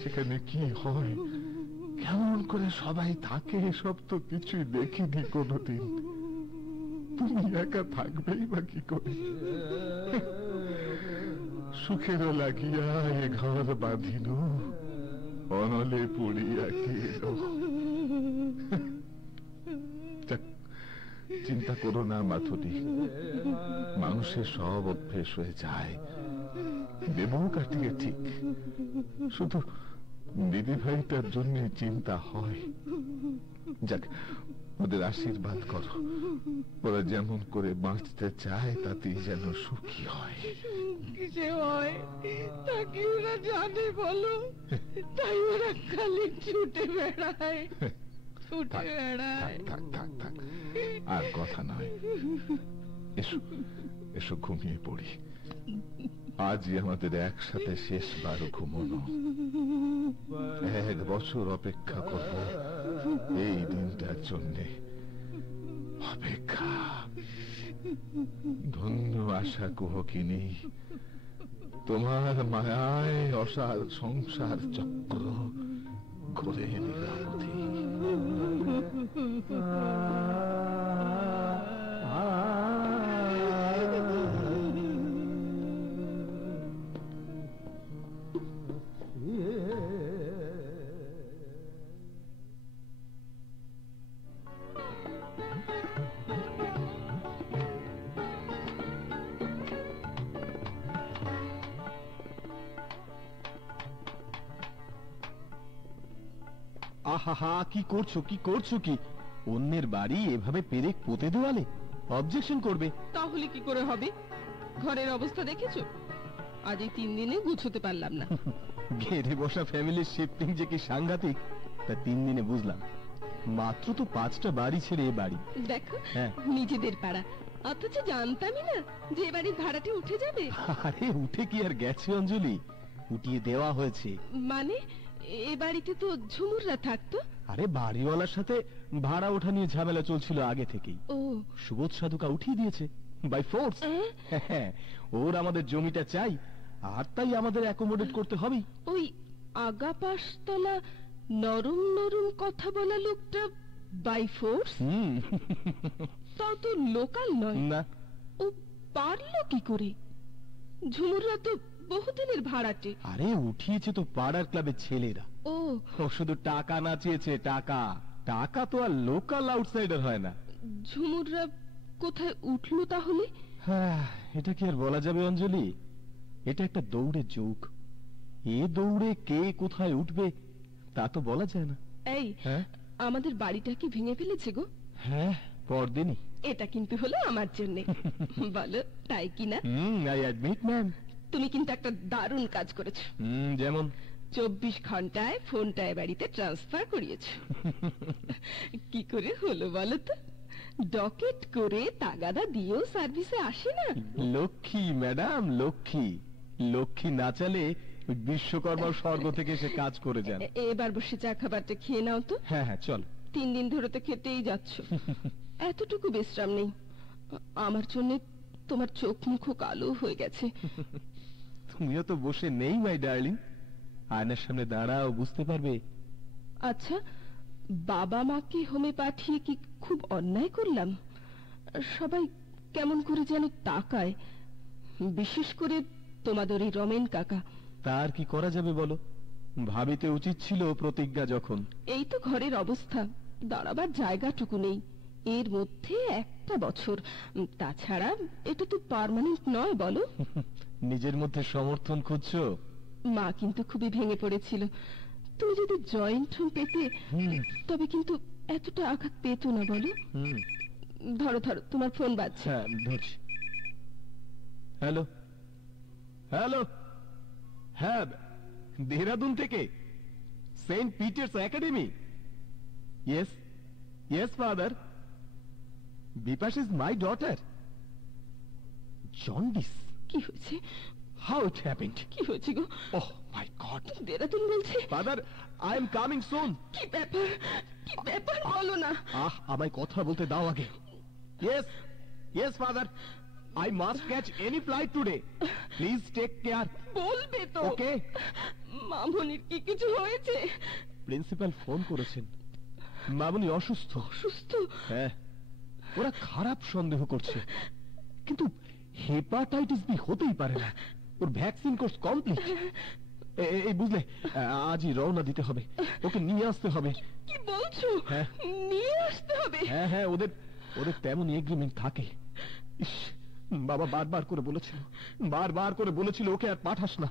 সেখানে কি হয়, কেমন করে সবাই থাকে, সব তো কিছুই দেখিনি কোনোদিন। তুমি একা থাকবেই বা কি করে? সুখেরও লাগিয়া এ ঘর বাঁধিল, অনলে পুড়িয়া গেল। চিন্তা করো না মাধুরী, মানুষের সব অভ্যেস হয়ে যায়, দেবও কাটিয়ে ঠিক। শুধু দিদি ভাইটার জন্য চিন্তা হয়। যাক, ওদের আশীর্বাদ করো, ওরা যেমন করে বাঁচতে চায় তাতেই যেন সুখী হয়। কিসে হয় তা কি ওরা জানে বলো? তাই ওরা খালি ছুটে বেড়ায়, ছুটে বেড়ায়। থাক থাক থাক, আর কথা নয়, এসো এসো ঘুমিয়ে পড়ি। আজই আমাদের একসাথে শেষবার ঘুমানো। 1 বছর অপেক্ষা করব এই দিনটার জন্য। অপেক্ষা, ধন্য আশা কুহকিনী, তোমার মায়ায় অসার সংসার চক্র ঘুরে লীলাবতী। আহা, কি করছো, কি করছো কি? অন্যের বাড়ি এভাবে পেরেক পোতে দেওয়ালে অবজেকশন করবে। তাহলে কি করে হবে? ঘরের অবস্থা দেখেছো? আজ এই 3 দিনে গুছোতে পারলাম না। ঘেরে বসা ফ্যামিলির শিফটিং যে কি সাংঘাতিক, তা 3 দিনে বুঝলাম। মাত্র তো 5টা বাড়ি ছেড়ে এ বাড়ি। দেখো, নিজেদের পাড়া, অথচ জানতামই না যে এ বাড়ির ভাড়াটি উঠে যাবে। আরে উঠে কি আর গেছে অঞ্জলি, উঠিয়ে দেওয়া হয়েছে। মানে এ বাড়িতে তো ঝুমুররা থাকতো। আরে বাড়িওয়ালার সাথে ভাড়া ওঠা নিয়ে ঝামেলা চলছিল আগে থেকেই। ও, সুবোধ সাধুকা উঠিয়ে দিয়েছে বাই ফোর্স। ওর আমাদের জমিটা চাই, আর তাই আমাদের অ্যাকোমোডেট করতে হবে। ওই আগা পাশতলা নরম নরম কথা বলা লোকটা বাই ফোর্স? তাও তো লোকাল নয় না। ও পারলো কি করে? ঝুমুররা তো বহুদিনের ভাড়াটে। আরে উঠিয়েছে তো পাড়ার ক্লাবের ছেলেরা। ও শুধু টাকা না চেয়েছে, টাকা। টাকা তো আর লোকাল আউটসাইডার হয় না। ঝুমুররা কোথায় উঠলো তাহলে? হ্যাঁ, এটা কি আর বলা যাবে অঞ্জলি? এটা একটা দৌড়ের যুগ। এ দৌড়ে কে কোথায় উঠবে তা তো বলা যায় না। এই, আমাদের বাড়িটা কি ভেঙে ফেলেছে গো? হ্যাঁ, পরদিনই। এটা কিন্তু হলো আমার জন্য। বলো, তাই কিনা? I admit ma'am. তুমি কিন্তু একটা দারুণ কাজ করেছো। যেমন 24 ঘন্টায় ফোনটা বাড়িতে ট্রান্সফার করিয়েছো। কি করে হলো বলো তো? ডকেট করে তাগাদা দিয়েও সার্ভিসে আসে না। লক্ষ্মী ম্যাডাম, লক্ষ্মী। লক্ষ্মী না চালে বিশ্বকর্মা স্বর্গ থেকে এসে কাজ করে যান। এবার বসে চা খাবারটা খেয়ে নাও তো। হ্যাঁ হ্যাঁ, চল। 3 দিন ধরে তো খেতেই যাচ্ছ। এতটুকু বিশ্রাম নেই। আমার জন্য তোমার চোখ মুখও কালো হয়ে গেছে। তুমিও তো বসে নেই মাই ডার্লিং, আয়নার সামনে দাঁড়াও, বুঝতে পারবে। আচ্ছা, বাবা মাকে হোমে পাঠিয়ে কি খুব অন্যায় করলাম? সবাই কেমন করে যেন তাকায়, বিশেষ করে তোমাদের এই রমেন কাকা। তার কি করা যাবে বলো, ভাবিতে উচিত ছিল প্রতিজ্ঞা যখন। এই তো ঘরের অবস্থা, দাঁড়াবার জায়গাটুকু নেই, এর মধ্যে একটা বছর। তাছাড়া এটা তো পার্মানেন্ট নয় বলো। নিজের মধ্যে সমর্থন খুঁজছো? মা কিন্তু খুবই ভেঙে পড়েছিল। তুমি যদি জয়েন্ট হোম পেতে তবে কিন্তু এতটা আঘাত পেত না বলো। ধরো ধরো, তোমার ফোন বাজছে। হ্যাঁ ধরছি। হ্যালো হ্যালো, হ্যাঁ দেহরাদুন থেকে Saint Peter's Academy. Yes yes father, Bipash is my daughter. Jaundice? কি হয়েছে? How it happened? কি হয়েছে গো? ওহ মাই গড, দেহরাদুন বলছে? Father I am coming soon. কি ব্যাপার, কি ব্যাপার বলো না। আমায় কথা বলতে দাও আগে। Yes yes father, I must catch any flight today. Please take care. বলবে তো? ওকে। মামুনির কি কিছু হয়েছে? প্রিন্সিপাল ফোন করেছেন, মামুনি অসুস্থ। অসুস্থ? হ্যাঁ, ওরা খারাপ সন্দেহ করছে, কিন্তু হেপাটাইটিস বি হতেই পারে না। ওর ভ্যাকসিন কোর্স কমপ্লিট। এই বুঝলে, আজই রওনা দিতে হবে, ওকে নিয়ে আসতে হবে। কি বলছো? হ্যাঁ নিয়ে আসতে হবে? হ্যাঁ হ্যাঁ, ওদের তেমন এগ্রিমেন্ট থাকে। ইস, বাবা বারবার করে বলেছিল ওকে আর পাঠাস না।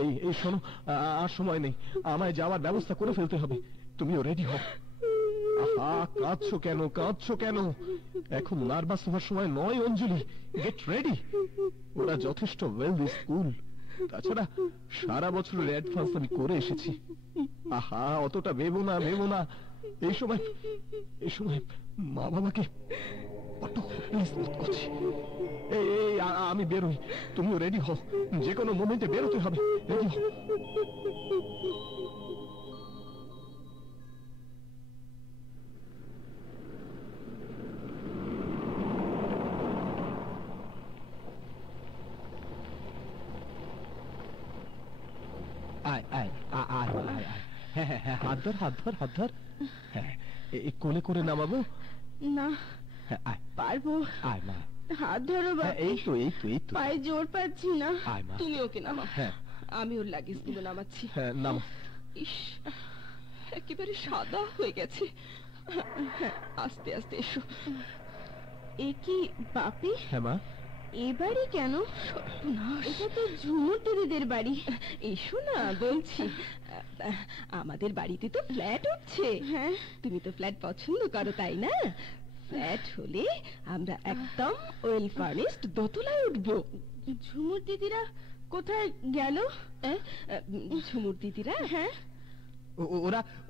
এই শোনো, আর সময় নেই, আমায় যাওয়ার ব্যবস্থা করে ফেলতে হবে। তুমিও রেডি হও। কাঁদছো কেন? এখন নার্ভাস হওয়ার সময় নয় অঞ্জলি, গেট রেডি। ওরা যথেষ্ট ওয়েলদি স্কুল, তাছাড়া সারা বছরের অ্যাডভান্স আমি করে এসেছি। অতটা ভেবো না। এই সময় মা বাবাকে আমি বেরোই, তুমিও রেডি হও, যে কোনো মোমেন্টে বেরোতে হবে। রেডি হও। হাত ধর। কোলে করে নামাবো না? পারবো। হাত ধরো বাবা। এই তো পায়ে জোর পাচ্ছি না। তুমি ওকে নামাও, আমি ওর লাগেজ গুলো নামাচ্ছি। হ্যাঁ নামো। ইস, একেবারে সাদা হয়ে গেছে। আস্তে আস্তে এসো। এ কি বাপি? হ্যাঁ মা। এ বাড়ি কেন? এটা তো ঝুমুর দিদিদের বাড়ি। এসো না বলছি, আমাদের বাড়িতে তো ফ্ল্যাট হচ্ছে। হ্যাঁ, তুমি তো ফ্ল্যাট পছন্দ করো তাই না? ফ্ল্যাট হলে আমরা একদম ওয়েল ফার্নিশড দোতলায় উঠবো। ঝুমুর দিদিরা কোথায় গেল? ঝুমুর দিদিরা? হ্যাঁ,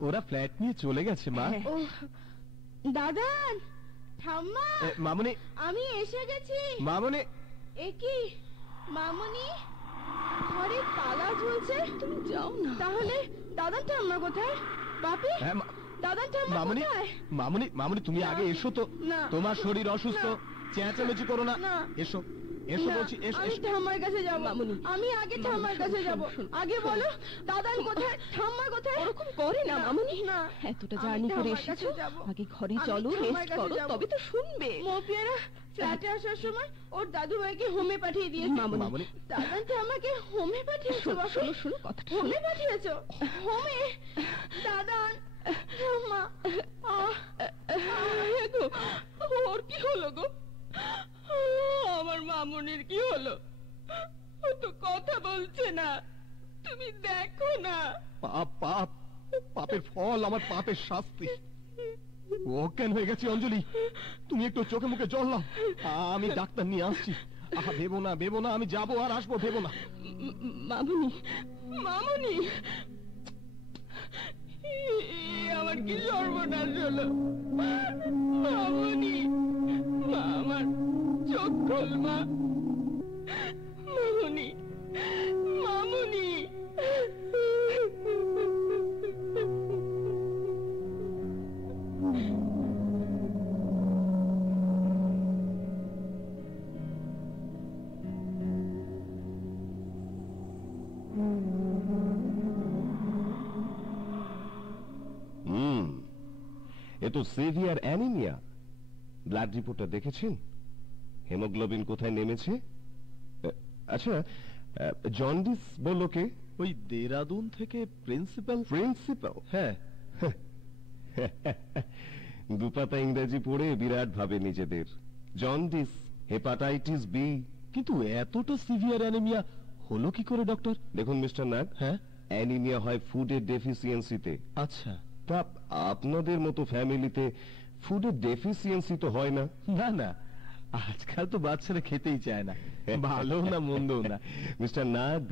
ওরা ফ্ল্যাট নিয়ে চলে গেছে মা। দাদান, ঠাম্মা, মামুনি, আমি এসে গেছি। মামুনি। এ কি মামুনি, ঘরে তালা ঝুলছে। তুমি যাও না। তাহলে দাদান ঠাম্মা কোথায়? বাপি, দাদান ঠাম্মা কোথায়? মামুনি তুমি আগে এসো তো, তোমার শরীর অসুস্থ, চেঁচামেচি করো না। এসো বলছি, আমি ঠাম্মার কাছে যাব। আমি আগে ঠাম্মার কাছে যাব। আগে বলো দাদান কোথায়, ঠাম্মা কোথায়? ওরকম করে না মামুনি, না, এতটা জার্নি করে এসেছো, আগে ঘরে চলো, রেস্ট করো, তবে তো শুনবে। মপিয়ারা ফ্ল্যাটে আসার সময় ওর দাদু ভাইকে হোমে পাঠিয়ে দিয়েছে। মামুনি, দাদান ঠাম্মাকে হোমে পাঠিয়েছো? শোনো কথাটা। হোমে পাঠিয়েছো? হোমে? দাদান ঠাম্মা, ওর কি হলো গো? আমার মামুনির কি হলো? ও তো কথা বলছে না, তুমি দেখো না। পাপের ফল, আমার পাপের শাস্তি। অজ্ঞান হয়ে গেছে অঞ্জলি, তুমি একটু চোখে মুখে জল নাও, আমি ডাক্তার নিয়ে আসছি। ভেবো না, আমি যাবো আর আসবো, ভেবো না। মামুনি, আমার কি সর্বনাশ হলো? মামুনি, আমার চোখ খোল মা। মামুনি। এ তো সিভিয়ার অ্যানিমিয়া। ব্লাড রিপোর্টটা দেখেছেন? হেমোগ্লোবিন কোথায় নেমেছে? আচ্ছা, জন্ডিস বললো কে? ওই দেরাদুন থেকে প্রিন্সিপাল। প্রিন্সিপাল? হ্যাঁ। দুপাতা ইংরেজি পড়ে বিরাট ভাবে নিজেদের। Jaundice, hepatitis B. কিন্তু এতটা সিভিয়ার অ্যানিমিয়া হলো কি করে ডক্টর? দেখুন মিস্টার নাগ, হ্যাঁ, অ্যানিমিয়া হয় ফুডের ডেফিসিয়েন্সিতে। আচ্ছা, তা আপনাদের মতো ফ্যামিলিতে ফুডের ডেফিসিয়েন্সি তো হয় না? না না, আজকাল তো বাচ্চারা খেতেই চায় না, ভালো না মন্দও না। মিস্টার নাগ,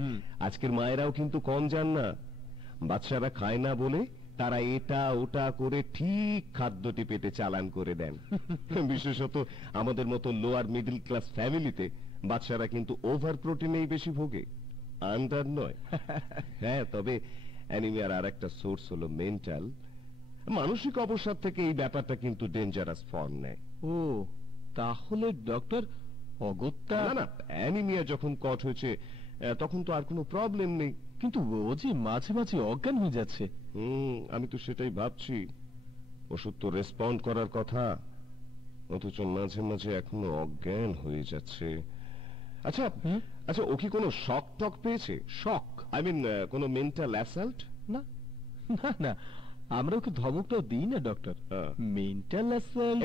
আজকের মায়েরাও কিন্তু কম যান না। বাচ্চারা খায় না বলে তারা এটা ওটা করে ঠিক খাদ্যটি পেটে চালান করে দেন। বিশেষত আমাদের মতো লোয়ার মিডল ক্লাস ফ্যামিলিতে বাচ্চারা কিন্তু ওভার প্রোটিনেই বেশি ভোগে, আন্ডার নয়। হ্যাঁ, তবে অ্যানিমিয়ার আর একটা সোর্স হলো মেন্টাল। মানসিক অবসাদ থেকে এই ব্যাপারটা কিন্তু ডেঞ্জারাস ফর্ম নেয়। ও, তাহলে ডক্টর অগত্যা? না না, অ্যানিমিয়া যখন কট হয়েছে তখন তো আর কোনো প্রবলেম নেই। কিন্তু ও যে মাঝে মাঝে অজ্ঞান হয়ে যাচ্ছে। আমি তো সেটাই ভাবছি। ওষুধ তো রেসপন্ড করার কথা, অথচ মাঝে মাঝে এখনো অজ্ঞান হয়ে যাচ্ছে। আচ্ছা আচ্ছা, ও কি কোনো শক টক পেয়েছে? শক? আই মিন কোনো মেন্টাল অ্যাসাল্ট? না না না, আমরা ওকে ধমকটাও দিই না doctor. Mental assault?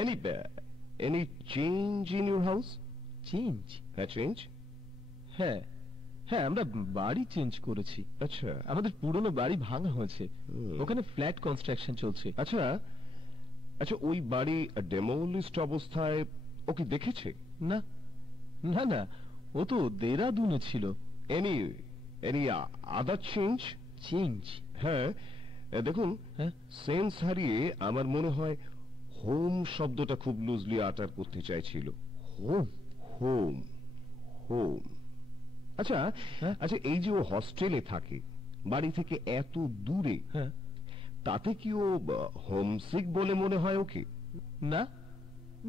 Any change in your house? Change? হ্যাঁ, চেঞ্জ। হ্যাঁ হ্যাঁ, আমরা বাড়ি চেঞ্জ করেছি। আচ্ছা, আমাদের পুরনো বাড়ি ভাঙা হয়েছে, ওখানে ফ্ল্যাট কনস্ট্রাকশন চলছে। আচ্ছা আচ্ছা, ওই বাড়ি ডেমোলিস্ট অবস্থায় ও কি দেখেছে? না না না, ও তো দেরাদুনে ছিল। Any other change? চেঞ্জ? হ্যাঁ, দেখুন, সেন্স হারিয়ে আমার মনে হয় হোম শব্দটা খুব লুজলি আটার করতে চাইছিল। হোম? Home, home. আচ্ছা আচ্ছা, এই যে ও হস্টেলে থাকে, বাড়ি থেকে এত দূরে, তাতে কি ও হোমসিক বলে মনে হয় ওকে? না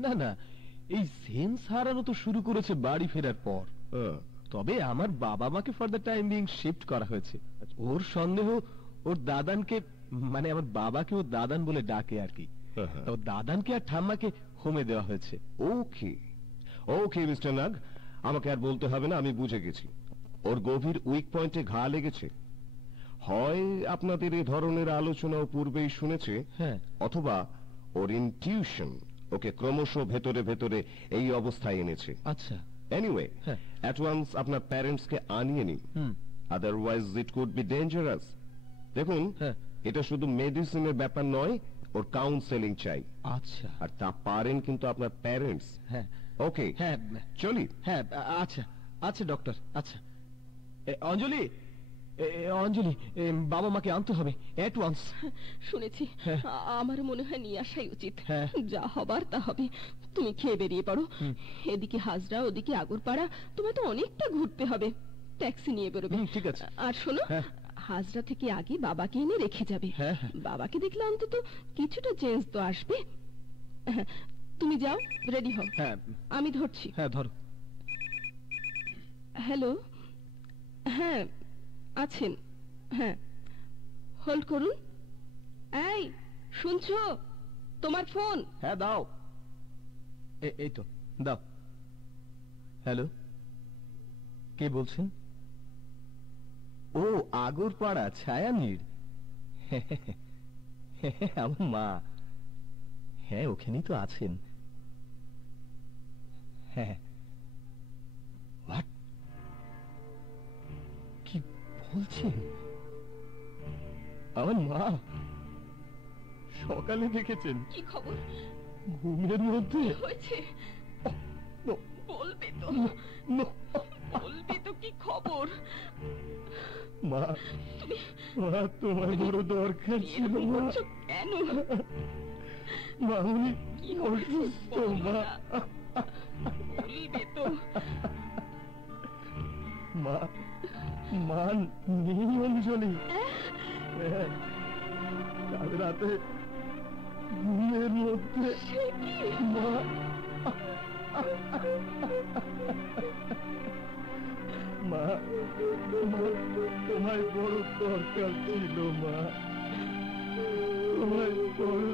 না না, এই সেন্স হারানো তো শুরু করেছে বাড়ি ফেরার পর। তবে আমার বাবা মাকে for the time being shift করা হয়েছে। ওর সন্দেহ ওর দাদানকে, মানে আমার বাবাকে ও দাদান বলে ডাকে আর কি, তো দাদানকে আর ঠাম্মাকে হোমে দেওয়া হয়েছে। ওকে ওকে মিস্টার নাগ, আমাকে আর বলতে হবে না, আমি বুঝে গেছি। ওর গভীর উইক পয়েন্টে ঘা লেগেছে। হয় আপনাদের এ ধরনের আলোচনাও পূর্বেই শুনেছে, অথবা ওর ইনটিউশন ওকে ক্রমশ ভেতরে ভেতরে এই অবস্থায় এনেছে। আচ্ছা, এনিওয়ে, অ্যাট ওয়ান্স আপনার প্যারেন্টসকে আনিয়ে নিন, otherwise it could be dangerous. দেখুন, এটা শুধু মেডিসিনের ব্যাপার নয়, ওর কাউন্সেলিং চাই। আচ্ছা, আর তা পারেন কিন্তু আপনার প্যারেন্টস। হ্যাঁ, ওকে, হ্যাঁ, চলি। হ্যাঁ, আচ্ছা আচ্ছা ডক্টর। আচ্ছা, অঞ্জলি, অঞ্জলি, বাবা মাকে আনতে হবে এট ওয়ান্স। শুনেছি, আমার মনে হয় নিয়ে আসাই উচিত। যা হবার তা হবে, তুমি খেয়ে বেরিয়ে পড়ো। এদিকে হাজরা, ওদিকে আগরপাড়া, তোমায় তো অনেকটা ঘুরতে হবে। ট্যাক্সি নিয়ে বেরোবে। ঠিক আছে। আর শোনো, হাজরা থেকে আগে বাবাকে এনে রেখে যাবে। বাবাকে দেখলে অন্তত কিছুটা চেঞ্জ তো আসবে। তুমি যাও, রেডি হও। আমি ধরছি। হ্যাঁ, ধরো। হ্যালো, হ্যাঁ আছেন? হ্যাঁ, হোল্ড করুন। এই শুনছো? তোমার ফোন। হ্যাঁ, দাও। এই তো দাও। হ্যালো, কে বলছেন? ও, আগরপাড়া ছায়ানীড়। আমার মা। হ্যাঁ, ওখানেই তো আছেন। হ্যাঁ। কি বলছেন? আমার মা সকালে দেখেছেন? কি খবর? ঘুমের মধ্যে হয়েছে? বলবে তো, বলবে তো কি খবর? মা, মা, তোমার বড় দরকার ছিল মা। কেন? মা, উনি অসুস্থ। মা, বলবে তো। মা, মা নেই অঞ্জলি। কাল রাতে ঘুমের মধ্যে মা, মা, তোমায় বড় দরকার ছিল মা। তোমায় বড়